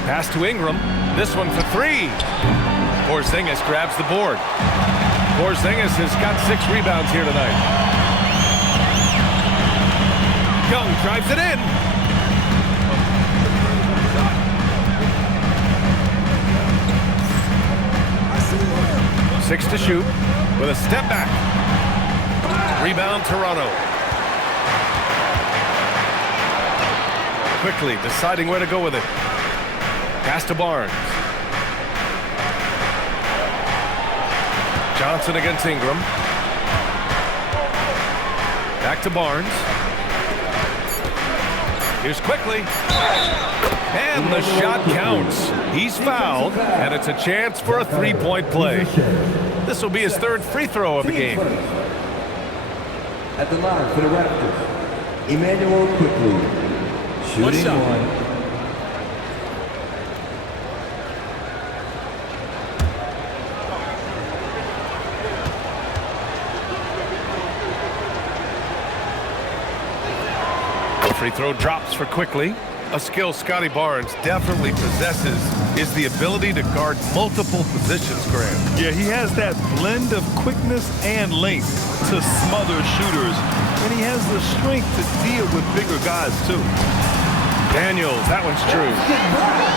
Pass to Ingram. This one for 3. Porzingis grabs the board. Porzingis has got 6 rebounds here tonight. Young drives it in. Six to shoot with a step back. Rebound Toronto. Quickly deciding where to go with it. Pass to Barnes. Johnson against Ingram. Back to Barnes. Here's Quickly. And the shot counts. He's fouled, and it's a chance for a 3-point play. This will be his 3rd free throw of the game. At the line for the Raptors, Emmanuel Quickly. Shooting 1. Free throw drops for Quickly. A skill Scotty Barnes definitely possesses is the ability to guard multiple positions, Graham. Yeah, he has that blend of quickness and length to smother shooters. And he has the strength to deal with bigger guys, too. Daniels, that one's true.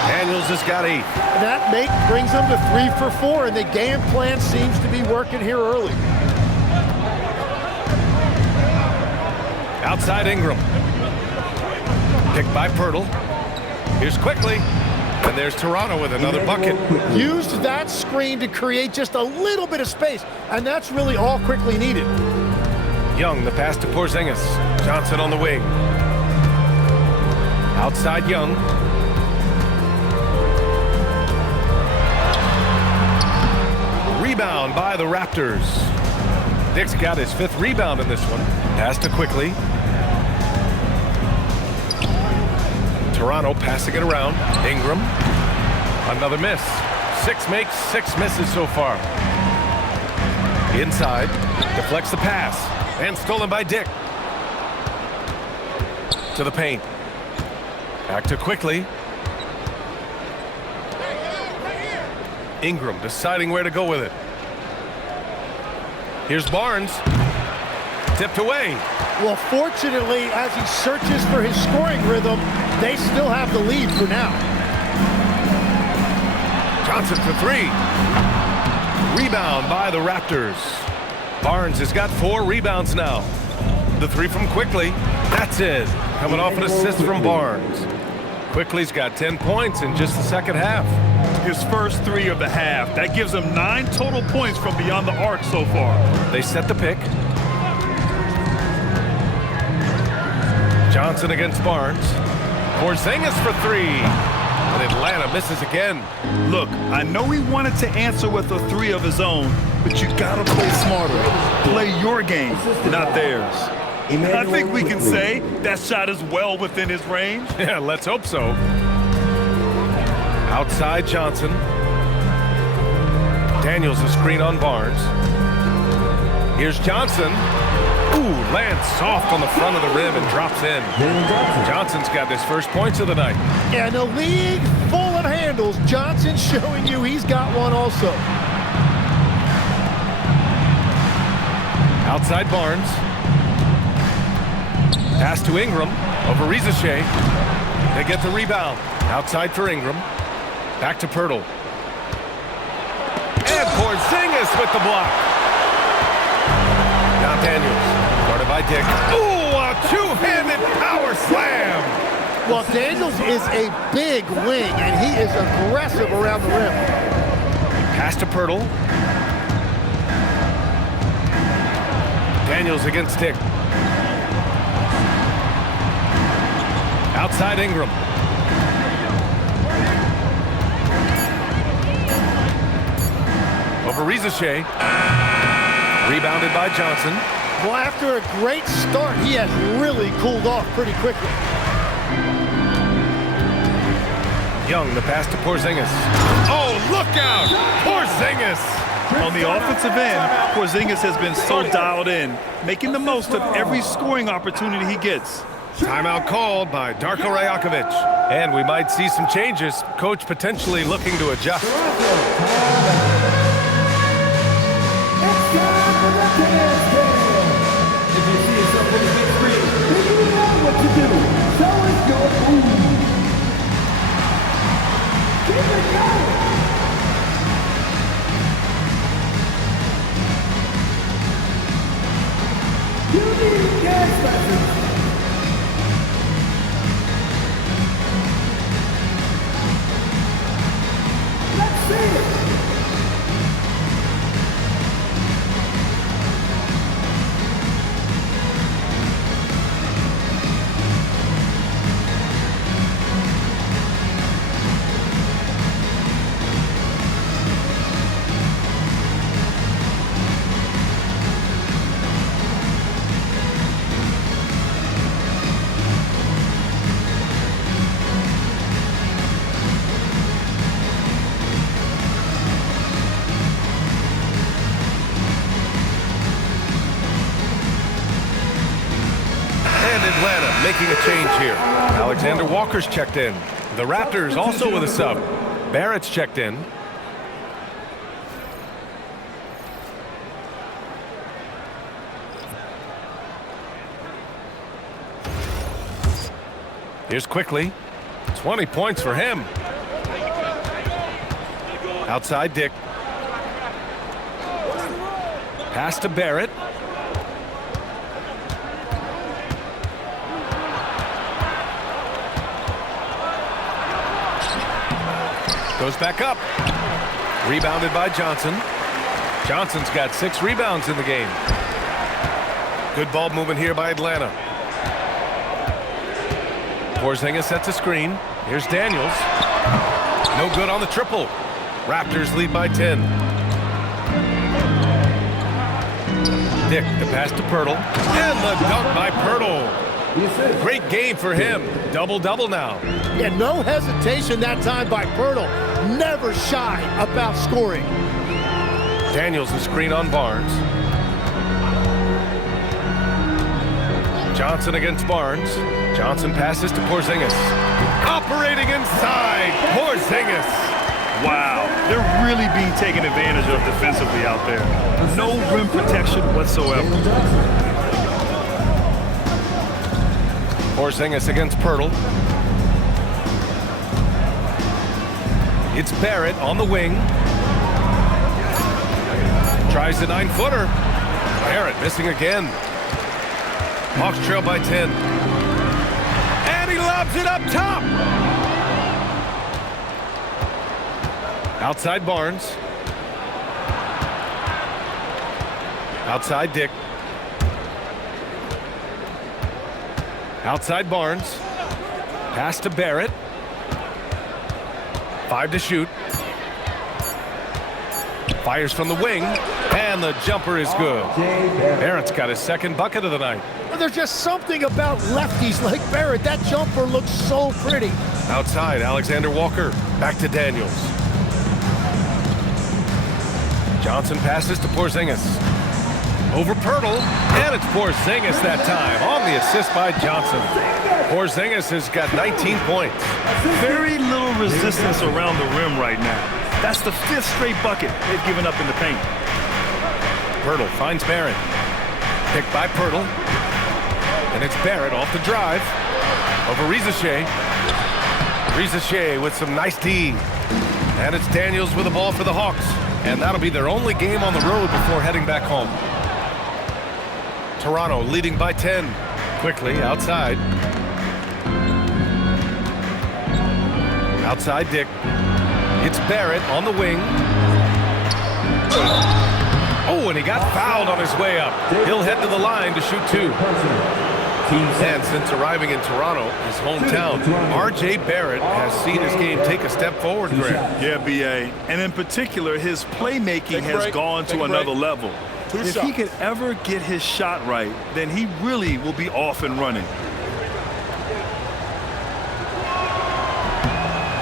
Daniels has got 8. That brings them to 3 for 4, and the game plan seems to be working here early. Outside Ingram. Picked by Pirtle. Here's Quickly. And there's Toronto with another bucket. Used that screen to create just a little bit of space, and that's really all Quickly needed. Young, the pass to Porzingis. Johnson on the wing. Outside Young. Rebound by the Raptors. Dick's got his 5th rebound in this one. Pass to Quickly. Toronto passing it around. Ingram. Another miss. 6 makes, 6 misses so far. Inside. Deflects the pass. And stolen by Dick. To the paint. Back to Quickly. Ingram deciding where to go with it. Here's Barnes. Tipped away. Well, fortunately, as he searches for his scoring rhythm, they still have the lead for now. Johnson for 3. Rebound by the Raptors. Barnes has got 4 rebounds now. The three from Quickly. That's it. Coming off an assist from Barnes. Quickly's got 10 points in just the second half. His first 3 of the half. That gives him 9 total points from beyond the arc so far. They set the pick. Johnson against Barnes. Porzingis for 3. But Atlanta misses again. Look, I know he wanted to answer with a 3 of his own, but you gotta play smarter. Play your game, not theirs. I think we can say that shot is well within his range. Yeah, let's hope so. Outside Johnson. Daniels a screen on Barnes. Here's Johnson. Ooh, lands soft on the front of the rim and drops in. Johnson's got his first points of the night. And a league full of handles. Johnson showing you he's got one also. Outside Barnes. Pass to Ingram over Rizachet. They get the rebound. Outside for Ingram. Back to Pirtle. And Porzingis with the block. Now Daniels. Guarded by Dick. Ooh, a two-handed power slam. Well, Daniels is a big wing, and he is aggressive around the rim. Pass to Pirtle. Daniels against Dick. Outside Ingram. Over Rizachet. Rebounded by Johnson. Well, after a great start, he has really cooled off pretty quickly. Young, the pass to Porzingis. Oh, look out! Porzingis! On the offensive end, Porzingis has been so dialed in, making the most of every scoring opportunity he gets. Timeout called by Darko Rajakovic. And we might see some changes. Coach potentially looking to adjust. If you see yourself on the big screen, then you know what to do. So is your move. Keep it going. You need dance lessons. Let's see it. Atlanta making a change here. Alexander Walker's checked in. The Raptors also with a sub. Barrett's checked in. Here's Quickly. 20 points for him. Outside Dick. Pass to Barrett. Goes back up. Rebounded by Johnson. Johnson's got 6 rebounds in the game. Good ball movement here by Atlanta. Porzingis sets a screen. Here's Daniels. No good on the triple. Raptors lead by 10. Dick, the pass to Pirtle. And the dunk by Pirtle. Great game for him. Double-double now. Yeah, no hesitation that time by Pirtle. Never shy about scoring. Daniels the screen on Barnes. Johnson against Barnes. Johnson passes to Porzingis. Operating inside, Porzingis. Wow, they're really being taken advantage of defensively out there. No rim protection whatsoever. Porzingis against Pirtle. It's Barrett on the wing. Tries the 9-footer. Barrett missing again. Hawks trail by 10. And he lobs it up top. Outside Barnes. Outside Dick. Outside Barnes. Pass to Barrett. 5 to shoot. Fires from the wing. And the jumper is good. Barrett's got his second bucket of the night. Well, there's just something about lefties like Barrett. That jumper looks so pretty. Outside, Alexander Walker. Back to Daniels. Johnson passes to Porzingis. Over Pirtle, and it's Porzingis that time on the assist by Johnson. Porzingis has got 19 points. Very little resistance around the rim right now. That's the 5th straight bucket they've given up in the paint. Pirtle finds Barrett. Picked by Pirtle. And it's Barrett off the drive. Over Rizachet. Rizachet with some nice D. And it's Daniels with the ball for the Hawks. And that'll be their only game on the road before heading back home. Toronto leading by 10. Quickly outside. Outside Dick. It's Barrett on the wing. Oh, and he got fouled on his way up. He'll head to the line to shoot 2. And since arriving in Toronto, his hometown, R.J. Barrett has seen his game take a step forward, Grant. Yeah, B.A. And in particular, his playmaking has gone to another level. If he could ever get his shot right, then he really will be off and running.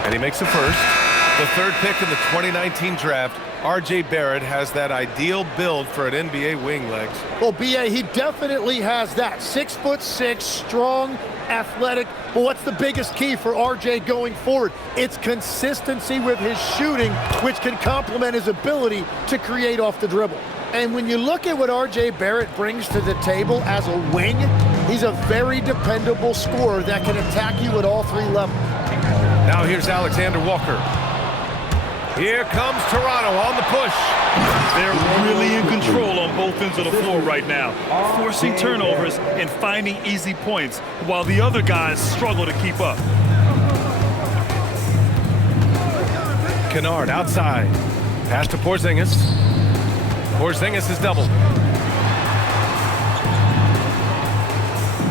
And he makes the first. The 3rd pick in the 2019 draft. R.J. Barrett has that ideal build for an NBA wing, Legs. Well, B.A., he definitely has that. 6'6", strong, athletic. But what's the biggest key for R.J. going forward? It's consistency with his shooting, which can complement his ability to create off the dribble. And when you look at what R.J. Barrett brings to the table as a wing, he's a very dependable scorer that can attack you at all 3 levels. Now here's Alexander Walker. Here comes Toronto on the push. They're really in control on both ends of the floor right now, forcing turnovers and finding easy points while the other guys struggle to keep up. Kennard outside. Pass to Porzingis. Porzingis is doubled.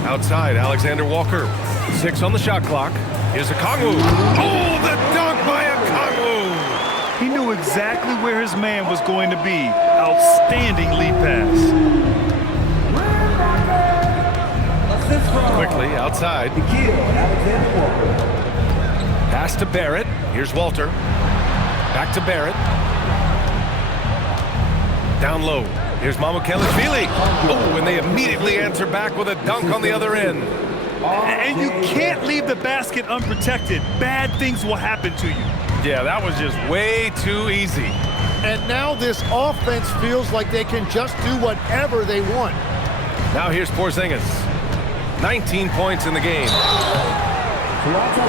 Outside, Alexander Walker. 6 on the shot clock. Here's Okongwu. Oh, the dunk by Okongwu! He knew exactly where his man was going to be. Outstanding lead pass. Quickly outside. Pass to Barrett. Here's Walter. Back to Barrett. Down low. Here's Mamukelashvili. Oh, and they immediately answer back with a dunk on the other end. And you can't leave the basket unprotected. Bad things will happen to you. Yeah, that was just way too easy. And now this offense feels like they can just do whatever they want. Now here's Porzingis. 19 points in the game.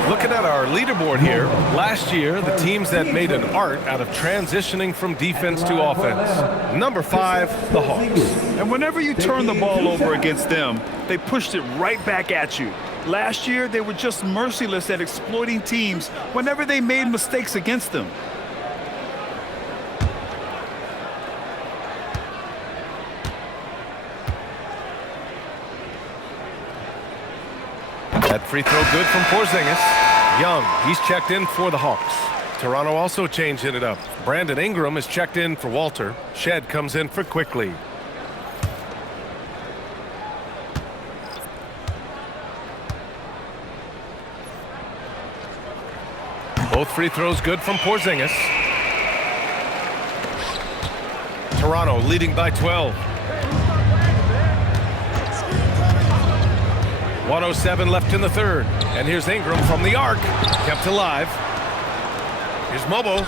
Looking at our leaderboard here, last year, the teams that made an art out of transitioning from defense to offense. Number 5, the Hawks. And whenever you turn the ball over against them, they pushed it right back at you. Last year, they were just merciless at exploiting teams whenever they made mistakes against them. That free throw good from Porzingis. Young, he's checked in for the Hawks. Toronto also changing it up. Brandon Ingram is checked in for Walter. Shed comes in for Quickly. Both free throws good from Porzingis. Toronto leading by 12. 1:07 left in the 3rd. And here's Ingram from the arc. Kept alive. Here's Mobo.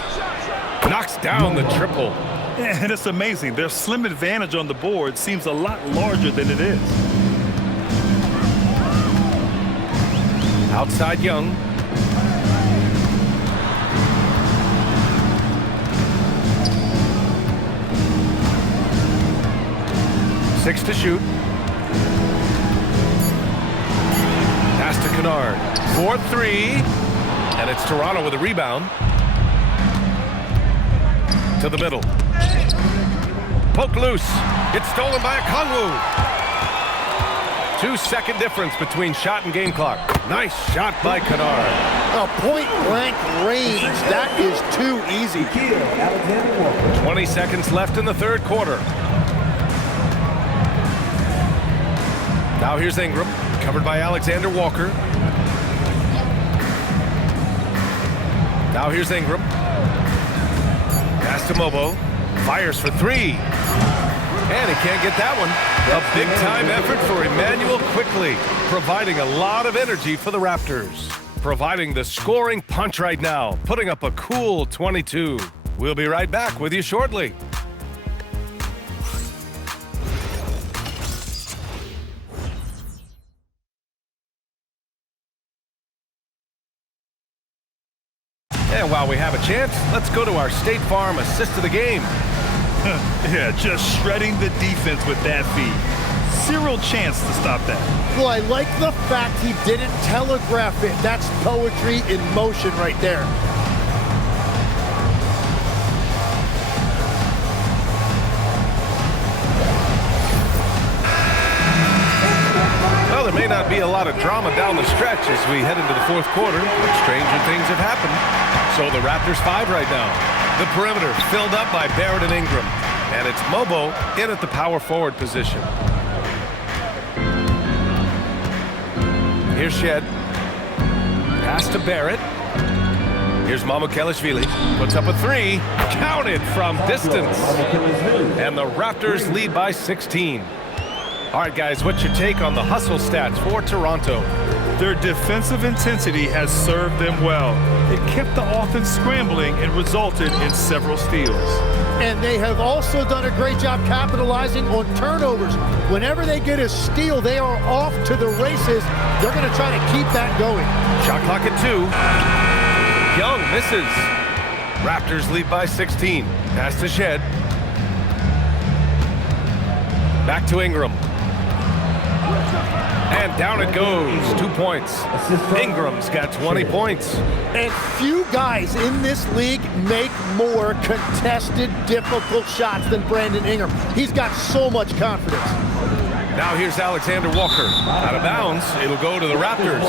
Knocks down the triple. And it's amazing. Their slim advantage on the board seems a lot larger than it is. Outside Young. Six to shoot. Kennard. 4-3. And it's Toronto with a rebound. To the middle. Poke loose. It's stolen by Okongwu. 2-second difference between shot and game clock. Nice shot by Kennard. A point-blank range. That is too easy. 20 seconds left in the third quarter. Now here's Ingram, covered by Alexander Walker. Now here's Ingram. Pass to Mobo. Fires for three. And he can't get that one. A big-time effort for Emmanuel Quickley, providing a lot of energy for the Raptors. Providing the scoring punch right now, putting up a cool 22. We'll be right back with you shortly. And while we have a chance, let's go to our State Farm assist of the game. Yeah, just shredding the defense with that feed. Zero chance to stop that. Well, I like the fact he didn't telegraph it. That's poetry in motion right there. Well, there may not be a lot of drama down the stretch as we head into the fourth quarter, but stranger things have happened. So the Raptors 5 right now. The perimeter filled up by Barrett and Ingram. And it's Mobo in at the power forward position. Here's Shed. Pass to Barrett. Here's Mamukelashvili. Puts up a three. Counted from distance. And the Raptors lead by 16. All right, guys, what's your take on the hustle stats for Toronto? Their defensive intensity has served them well. It kept the offense scrambling and resulted in several steals. And they have also done a great job capitalizing on turnovers. Whenever they get a steal, they are off to the races. They're going to try to keep that going. Shot clock at 2. Young misses. Raptors lead by 16. Pass to Shed. Back to Ingram. And down it goes. 2 points. Ingram's got 20 points. And few guys in this league make more contested, difficult shots than Brandon Ingram. He's got so much confidence. Now here's Alexander Walker. Out of bounds. It'll go to the Raptors.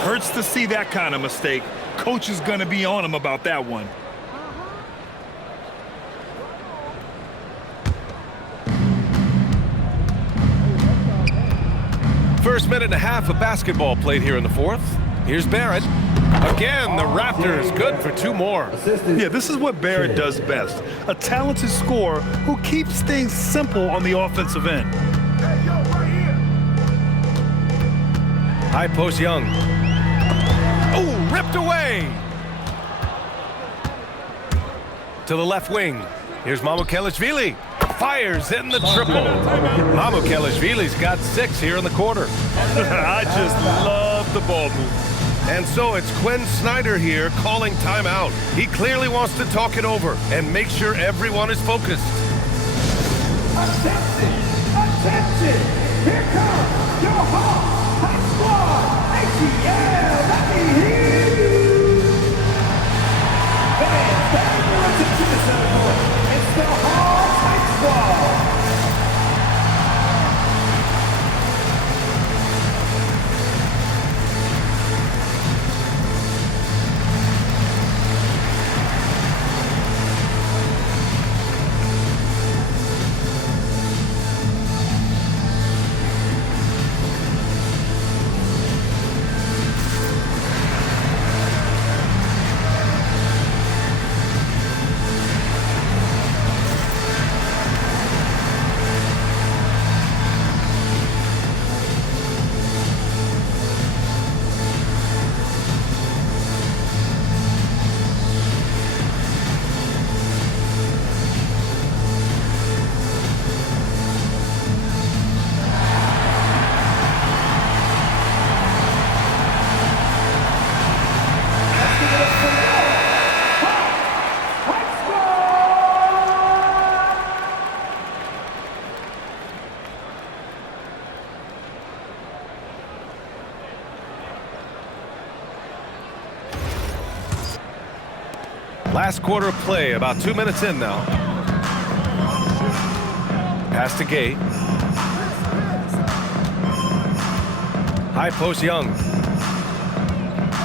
Hurts to see that kind of mistake. Coach is going to be on him about that one. First minute and a half of basketball played here in the fourth. Here's Barrett. Again, the Raptors good for 2 more. Yeah, this is what Barrett does best. A talented scorer who keeps things simple on the offensive end. High post Young. Oh, ripped away. To the left wing. Here's Mamukelashvili. Fires in the triple. Mamukelashvili's got 6 here in the quarter. I just love the ball move. And so it's Quinn Snyder here calling timeout. He clearly wants to talk it over and make sure everyone is focused. Attention! Attention! Here comes your Hawks High Squad! ATL! Let me hear you! Fans, stand your attention to center court. It's the Hawks High Squad! Last quarter of play, about 2 minutes in now. Pass to Gay. High post Young.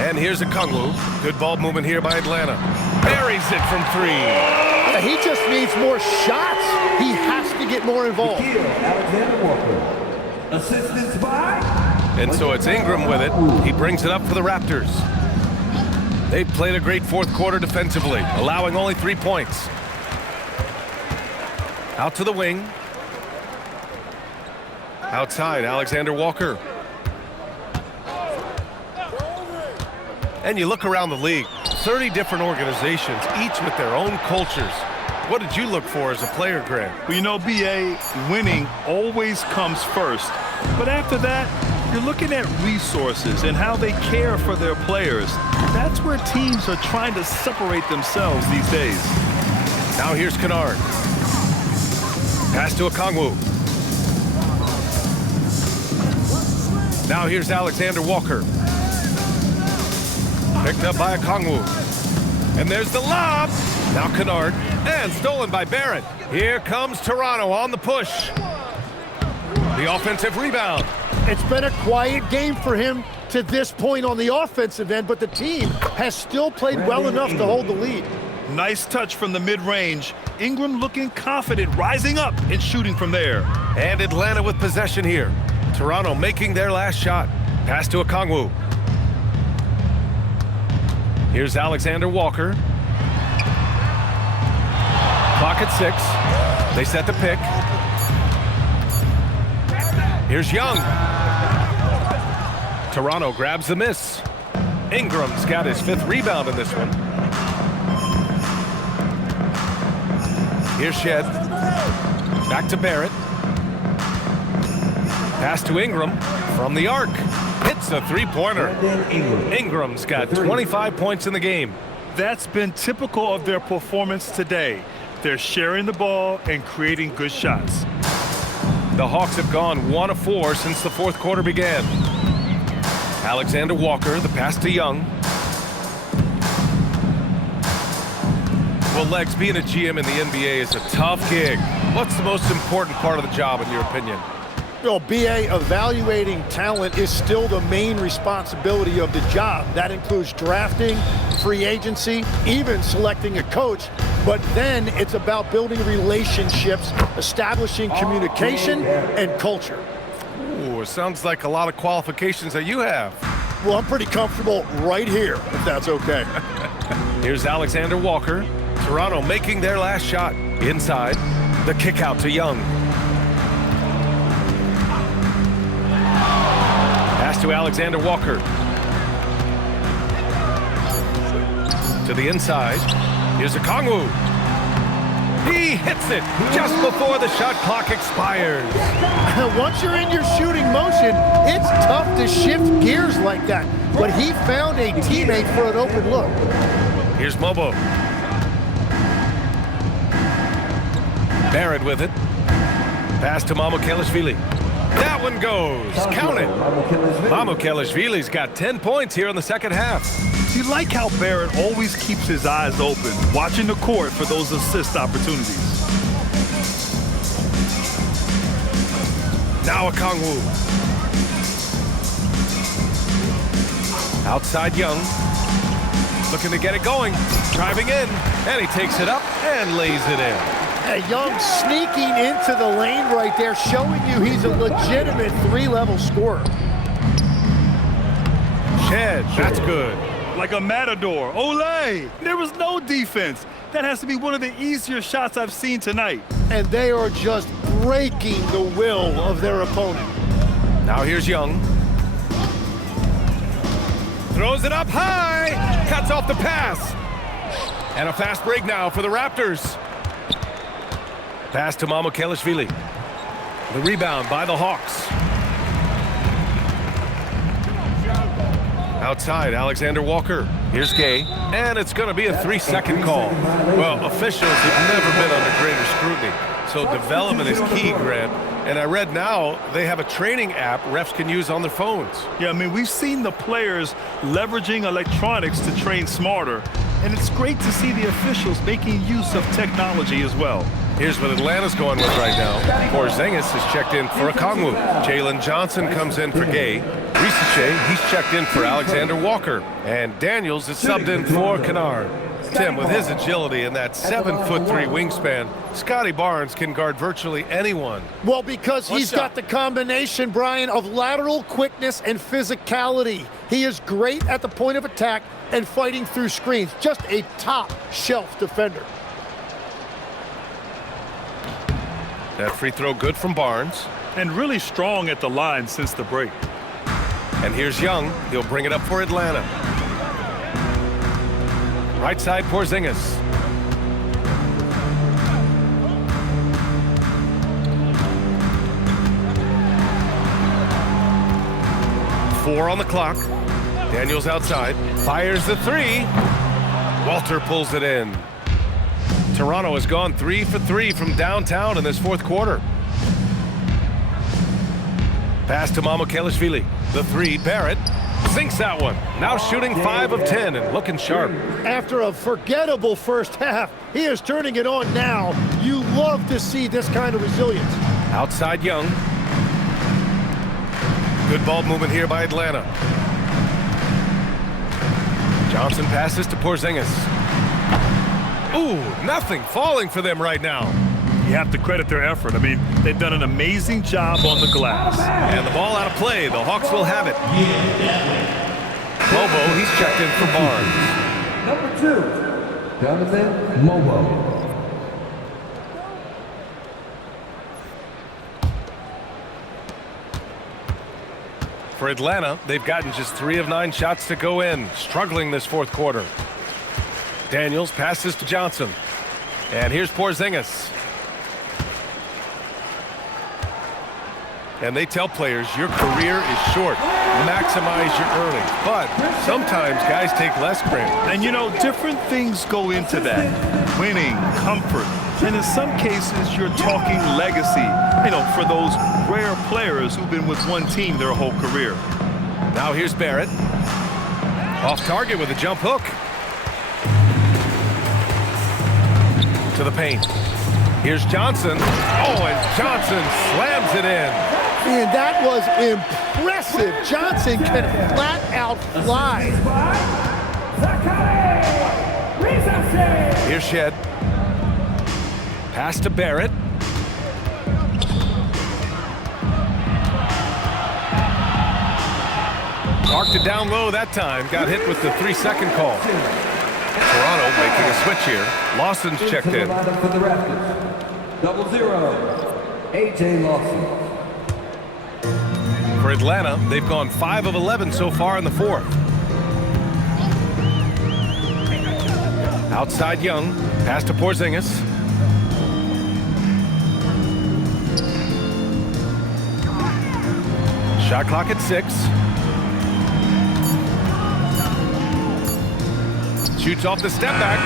And here's a Kongwu. Good ball movement here by Atlanta. Buries it from 3. Yeah, he just needs more shots. He has to get more involved. Alexander Walker. Assistance by... And so it's Ingram with it. He brings it up for the Raptors. They've played a great fourth quarter defensively, allowing only 3 points. Out to the wing. Outside, Alexander Walker. And you look around the league, 30 different organizations, each with their own cultures. What did you look for as a player, Greg? Well, you know, BA, winning always comes first. But after that, you're looking at resources and how they care for their players. That's where teams are trying to separate themselves these days. Now here's Kennard. Pass to a Kongwu. Now here's Alexander Walker. Picked up by a Kongwu. And there's the lob. Now Kennard. And stolen by Barrett. Here comes Toronto on the push. The offensive rebound. It's been a quiet game for him to this point on the offensive end, but the team has still played well enough to hold the lead. Nice touch from the mid-range. Ingram looking confident, rising up and shooting from there. And Atlanta with possession here. Toronto making their last shot. Pass to a Kongwu. Here's Alexander Walker. Clock at 6. They set the pick. Here's Young. Toronto grabs the miss. Ingram's got his 5th rebound in this one. Here's Shed. Back to Barrett. Pass to Ingram from the arc. Hits a 3-pointer. Ingram's got 25 points in the game. That's been typical of their performance today. They're sharing the ball and creating good shots. The Hawks have gone 1 of 4 since the fourth quarter began. Alexander Walker, the pass to Young. Well, Legs, being a GM in the NBA is a tough gig. What's the most important part of the job, in your opinion? Well, BA, evaluating talent is still the main responsibility of the job. That includes drafting, free agency, even selecting a coach. But then it's about building relationships, establishing communication and culture. Ooh, it sounds like a lot of qualifications that you have. Well, I'm pretty comfortable right here, if that's okay. Here's Alexander Walker. Toronto making their last shot. Inside, the kick out to Young. Pass to Alexander Walker. To the inside. Here's a Kongwu. He hits it just before the shot clock expires. Once you're in your shooting motion, it's tough to shift gears like that. But he found a teammate for an open look. Here's Mobo. Barrett with it. Pass to Mamukelashvili. That one goes. Count it. Mamukelashvili's got 10 points here in the second half. You like how Barrett always keeps his eyes open, watching the court for those assist opportunities. Now a Kongwu. Outside Young. Looking to get it going. Driving in. And he takes it up and lays it in. Young sneaking into the lane right there, showing you he's a legitimate 3-level scorer. Shed, that's good. Like a matador. Olay! There was no defense. That has to be one of the easier shots I've seen tonight. And they are just breaking the will of their opponent. Now here's Young. Throws it up high. Cuts off the pass. And a fast break now for the Raptors. Pass to Mamukelashvili. The rebound by the Hawks. Outside, Alexander Walker. Here's Gay. And it's going to be a 3-second call. Well, officials have never been under greater scrutiny. So development is key, Grant. And I read now they have a training app refs can use on their phones. Yeah, I mean, we've seen the players leveraging electronics to train smarter, and it's great to see the officials making use of technology as well. Here's what Atlanta's going with right now. Porzingis is checked in for Okongwu. Jalen Johnson comes in for Gay. Risache, he's checked in for Alexander Walker. And Daniels is subbed in for Kennard. Tim, with his agility and that 7'3" wingspan, Scotty Barnes can guard virtually anyone. Well, because he's got the combination, Brian, of lateral quickness and physicality. He is great at the point of attack and fighting through screens. Just a top-shelf defender. That free throw good from Barnes. And really strong at the line since the break. And here's Young. He'll bring it up for Atlanta. Right side, Porzingis. Four on the clock. Daniels outside. Fires the three. Walter pulls it in. Toronto has gone 3 for 3 from downtown in this fourth quarter. Pass to Mamukelashvili. The three, Barrett. Sinks that one. Now shooting 5 of 10 and looking sharp. After a forgettable first half, he is turning it on now. You love to see this kind of resilience. Outside Young. Good ball movement here by Atlanta. Johnson passes to Porzingis. Ooh, nothing falling for them right now. You have to credit their effort. I mean, they've done an amazing job on the glass. And the ball out of play. The Hawks will have it. Mobo, he's checked in for Barnes. Number 2, Jonathan Mobo. For Atlanta, they've gotten just 3 of 9 shots to go in, struggling this fourth quarter. Daniels passes to Johnson. And here's Porzingis. And they tell players, your career is short. Maximize your earnings. But sometimes guys take less, Grant. And you know, different things go into that. Winning, comfort, and in some cases, you're talking legacy. You know, for those rare players who've been with one team their whole career. Now here's Barrett. Off target with a jump hook. To the paint. Here's Johnson. Oh, and Johnson slams it in. Man, that was impressive. Johnson can flat out fly. Here's Shed. Pass to Barrett. Marked it down low that time. Got hit with the 3-second call. Toronto making a switch here. Lawson's checked in. For the Raptors, 00, A.J. Lawson. For Atlanta, they've gone 5 of 11 so far in the fourth. Outside Young. Pass to Porzingis. Shot clock at 6. Shoots off the step back.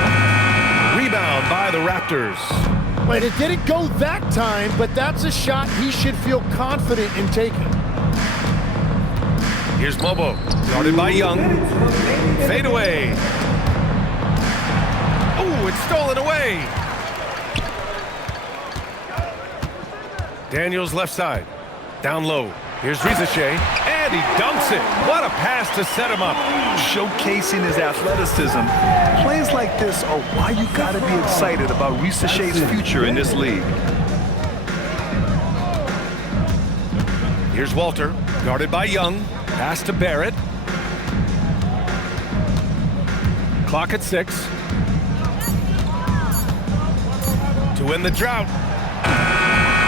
Rebound by the Raptors. Wait, it didn't go that time, but that's a shot he should feel confident in taking. Here's Mobo, guarded by Young. Fade away. Oh, it's stolen away. Daniels left side. Down low. Here's Risache, and he dunks it. What a pass to set him up. Showcasing his athleticism. Plays like this are why you gotta be excited about Risache's future in this league. Here's Walter, guarded by Young. Pass to Barrett. Clock at 6. To win the drought.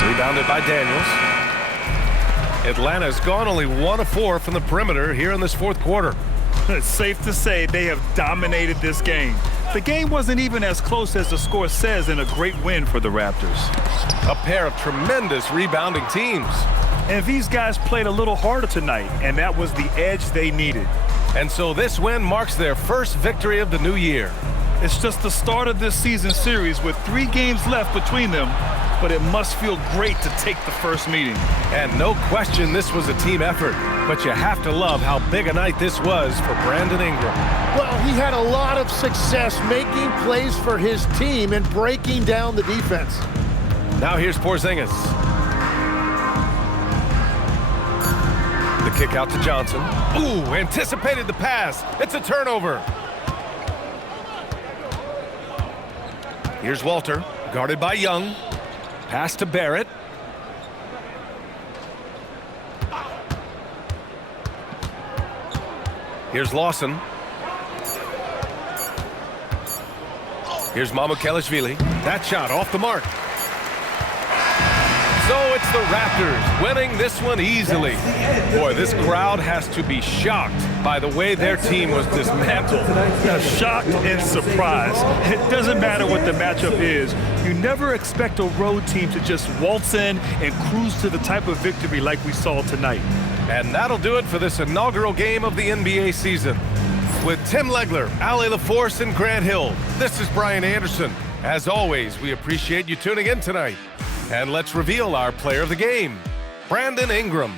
Rebounded by Daniels. Atlanta's gone only 1 of 4 from the perimeter here in this fourth quarter. It's safe to say they have dominated this game. The game wasn't even as close as the score says in a great win for the Raptors. A pair of tremendous rebounding teams. And these guys played a little harder tonight, and that was the edge they needed. And so this win marks their first victory of the new year. It's just the start of this season series with 3 games left between them, but it must feel great to take the first meeting. And no question this was a team effort, but you have to love how big a night this was for Brandon Ingram. Well, he had a lot of success making plays for his team and breaking down the defense. Now here's Porzingis. The kick out to Johnson. Ooh, anticipated the pass. It's a turnover. Here's Walter, guarded by Young. Pass to Barrett. Here's Lawson. Here's Mamukelashvili. That shot off the mark. So it's the Raptors winning this one easily. Boy, this crowd has to be shocked by the way their team was dismantled. Now, shocked and surprised. It doesn't matter what the matchup is. You never expect a road team to just waltz in and cruise to the type of victory like we saw tonight. And that'll do it for this inaugural game of the NBA season. With Tim Legler, Ali LaForce, and Grant Hill, this is Brian Anderson. As always, we appreciate you tuning in tonight. And let's reveal our player of the game, Brandon Ingram.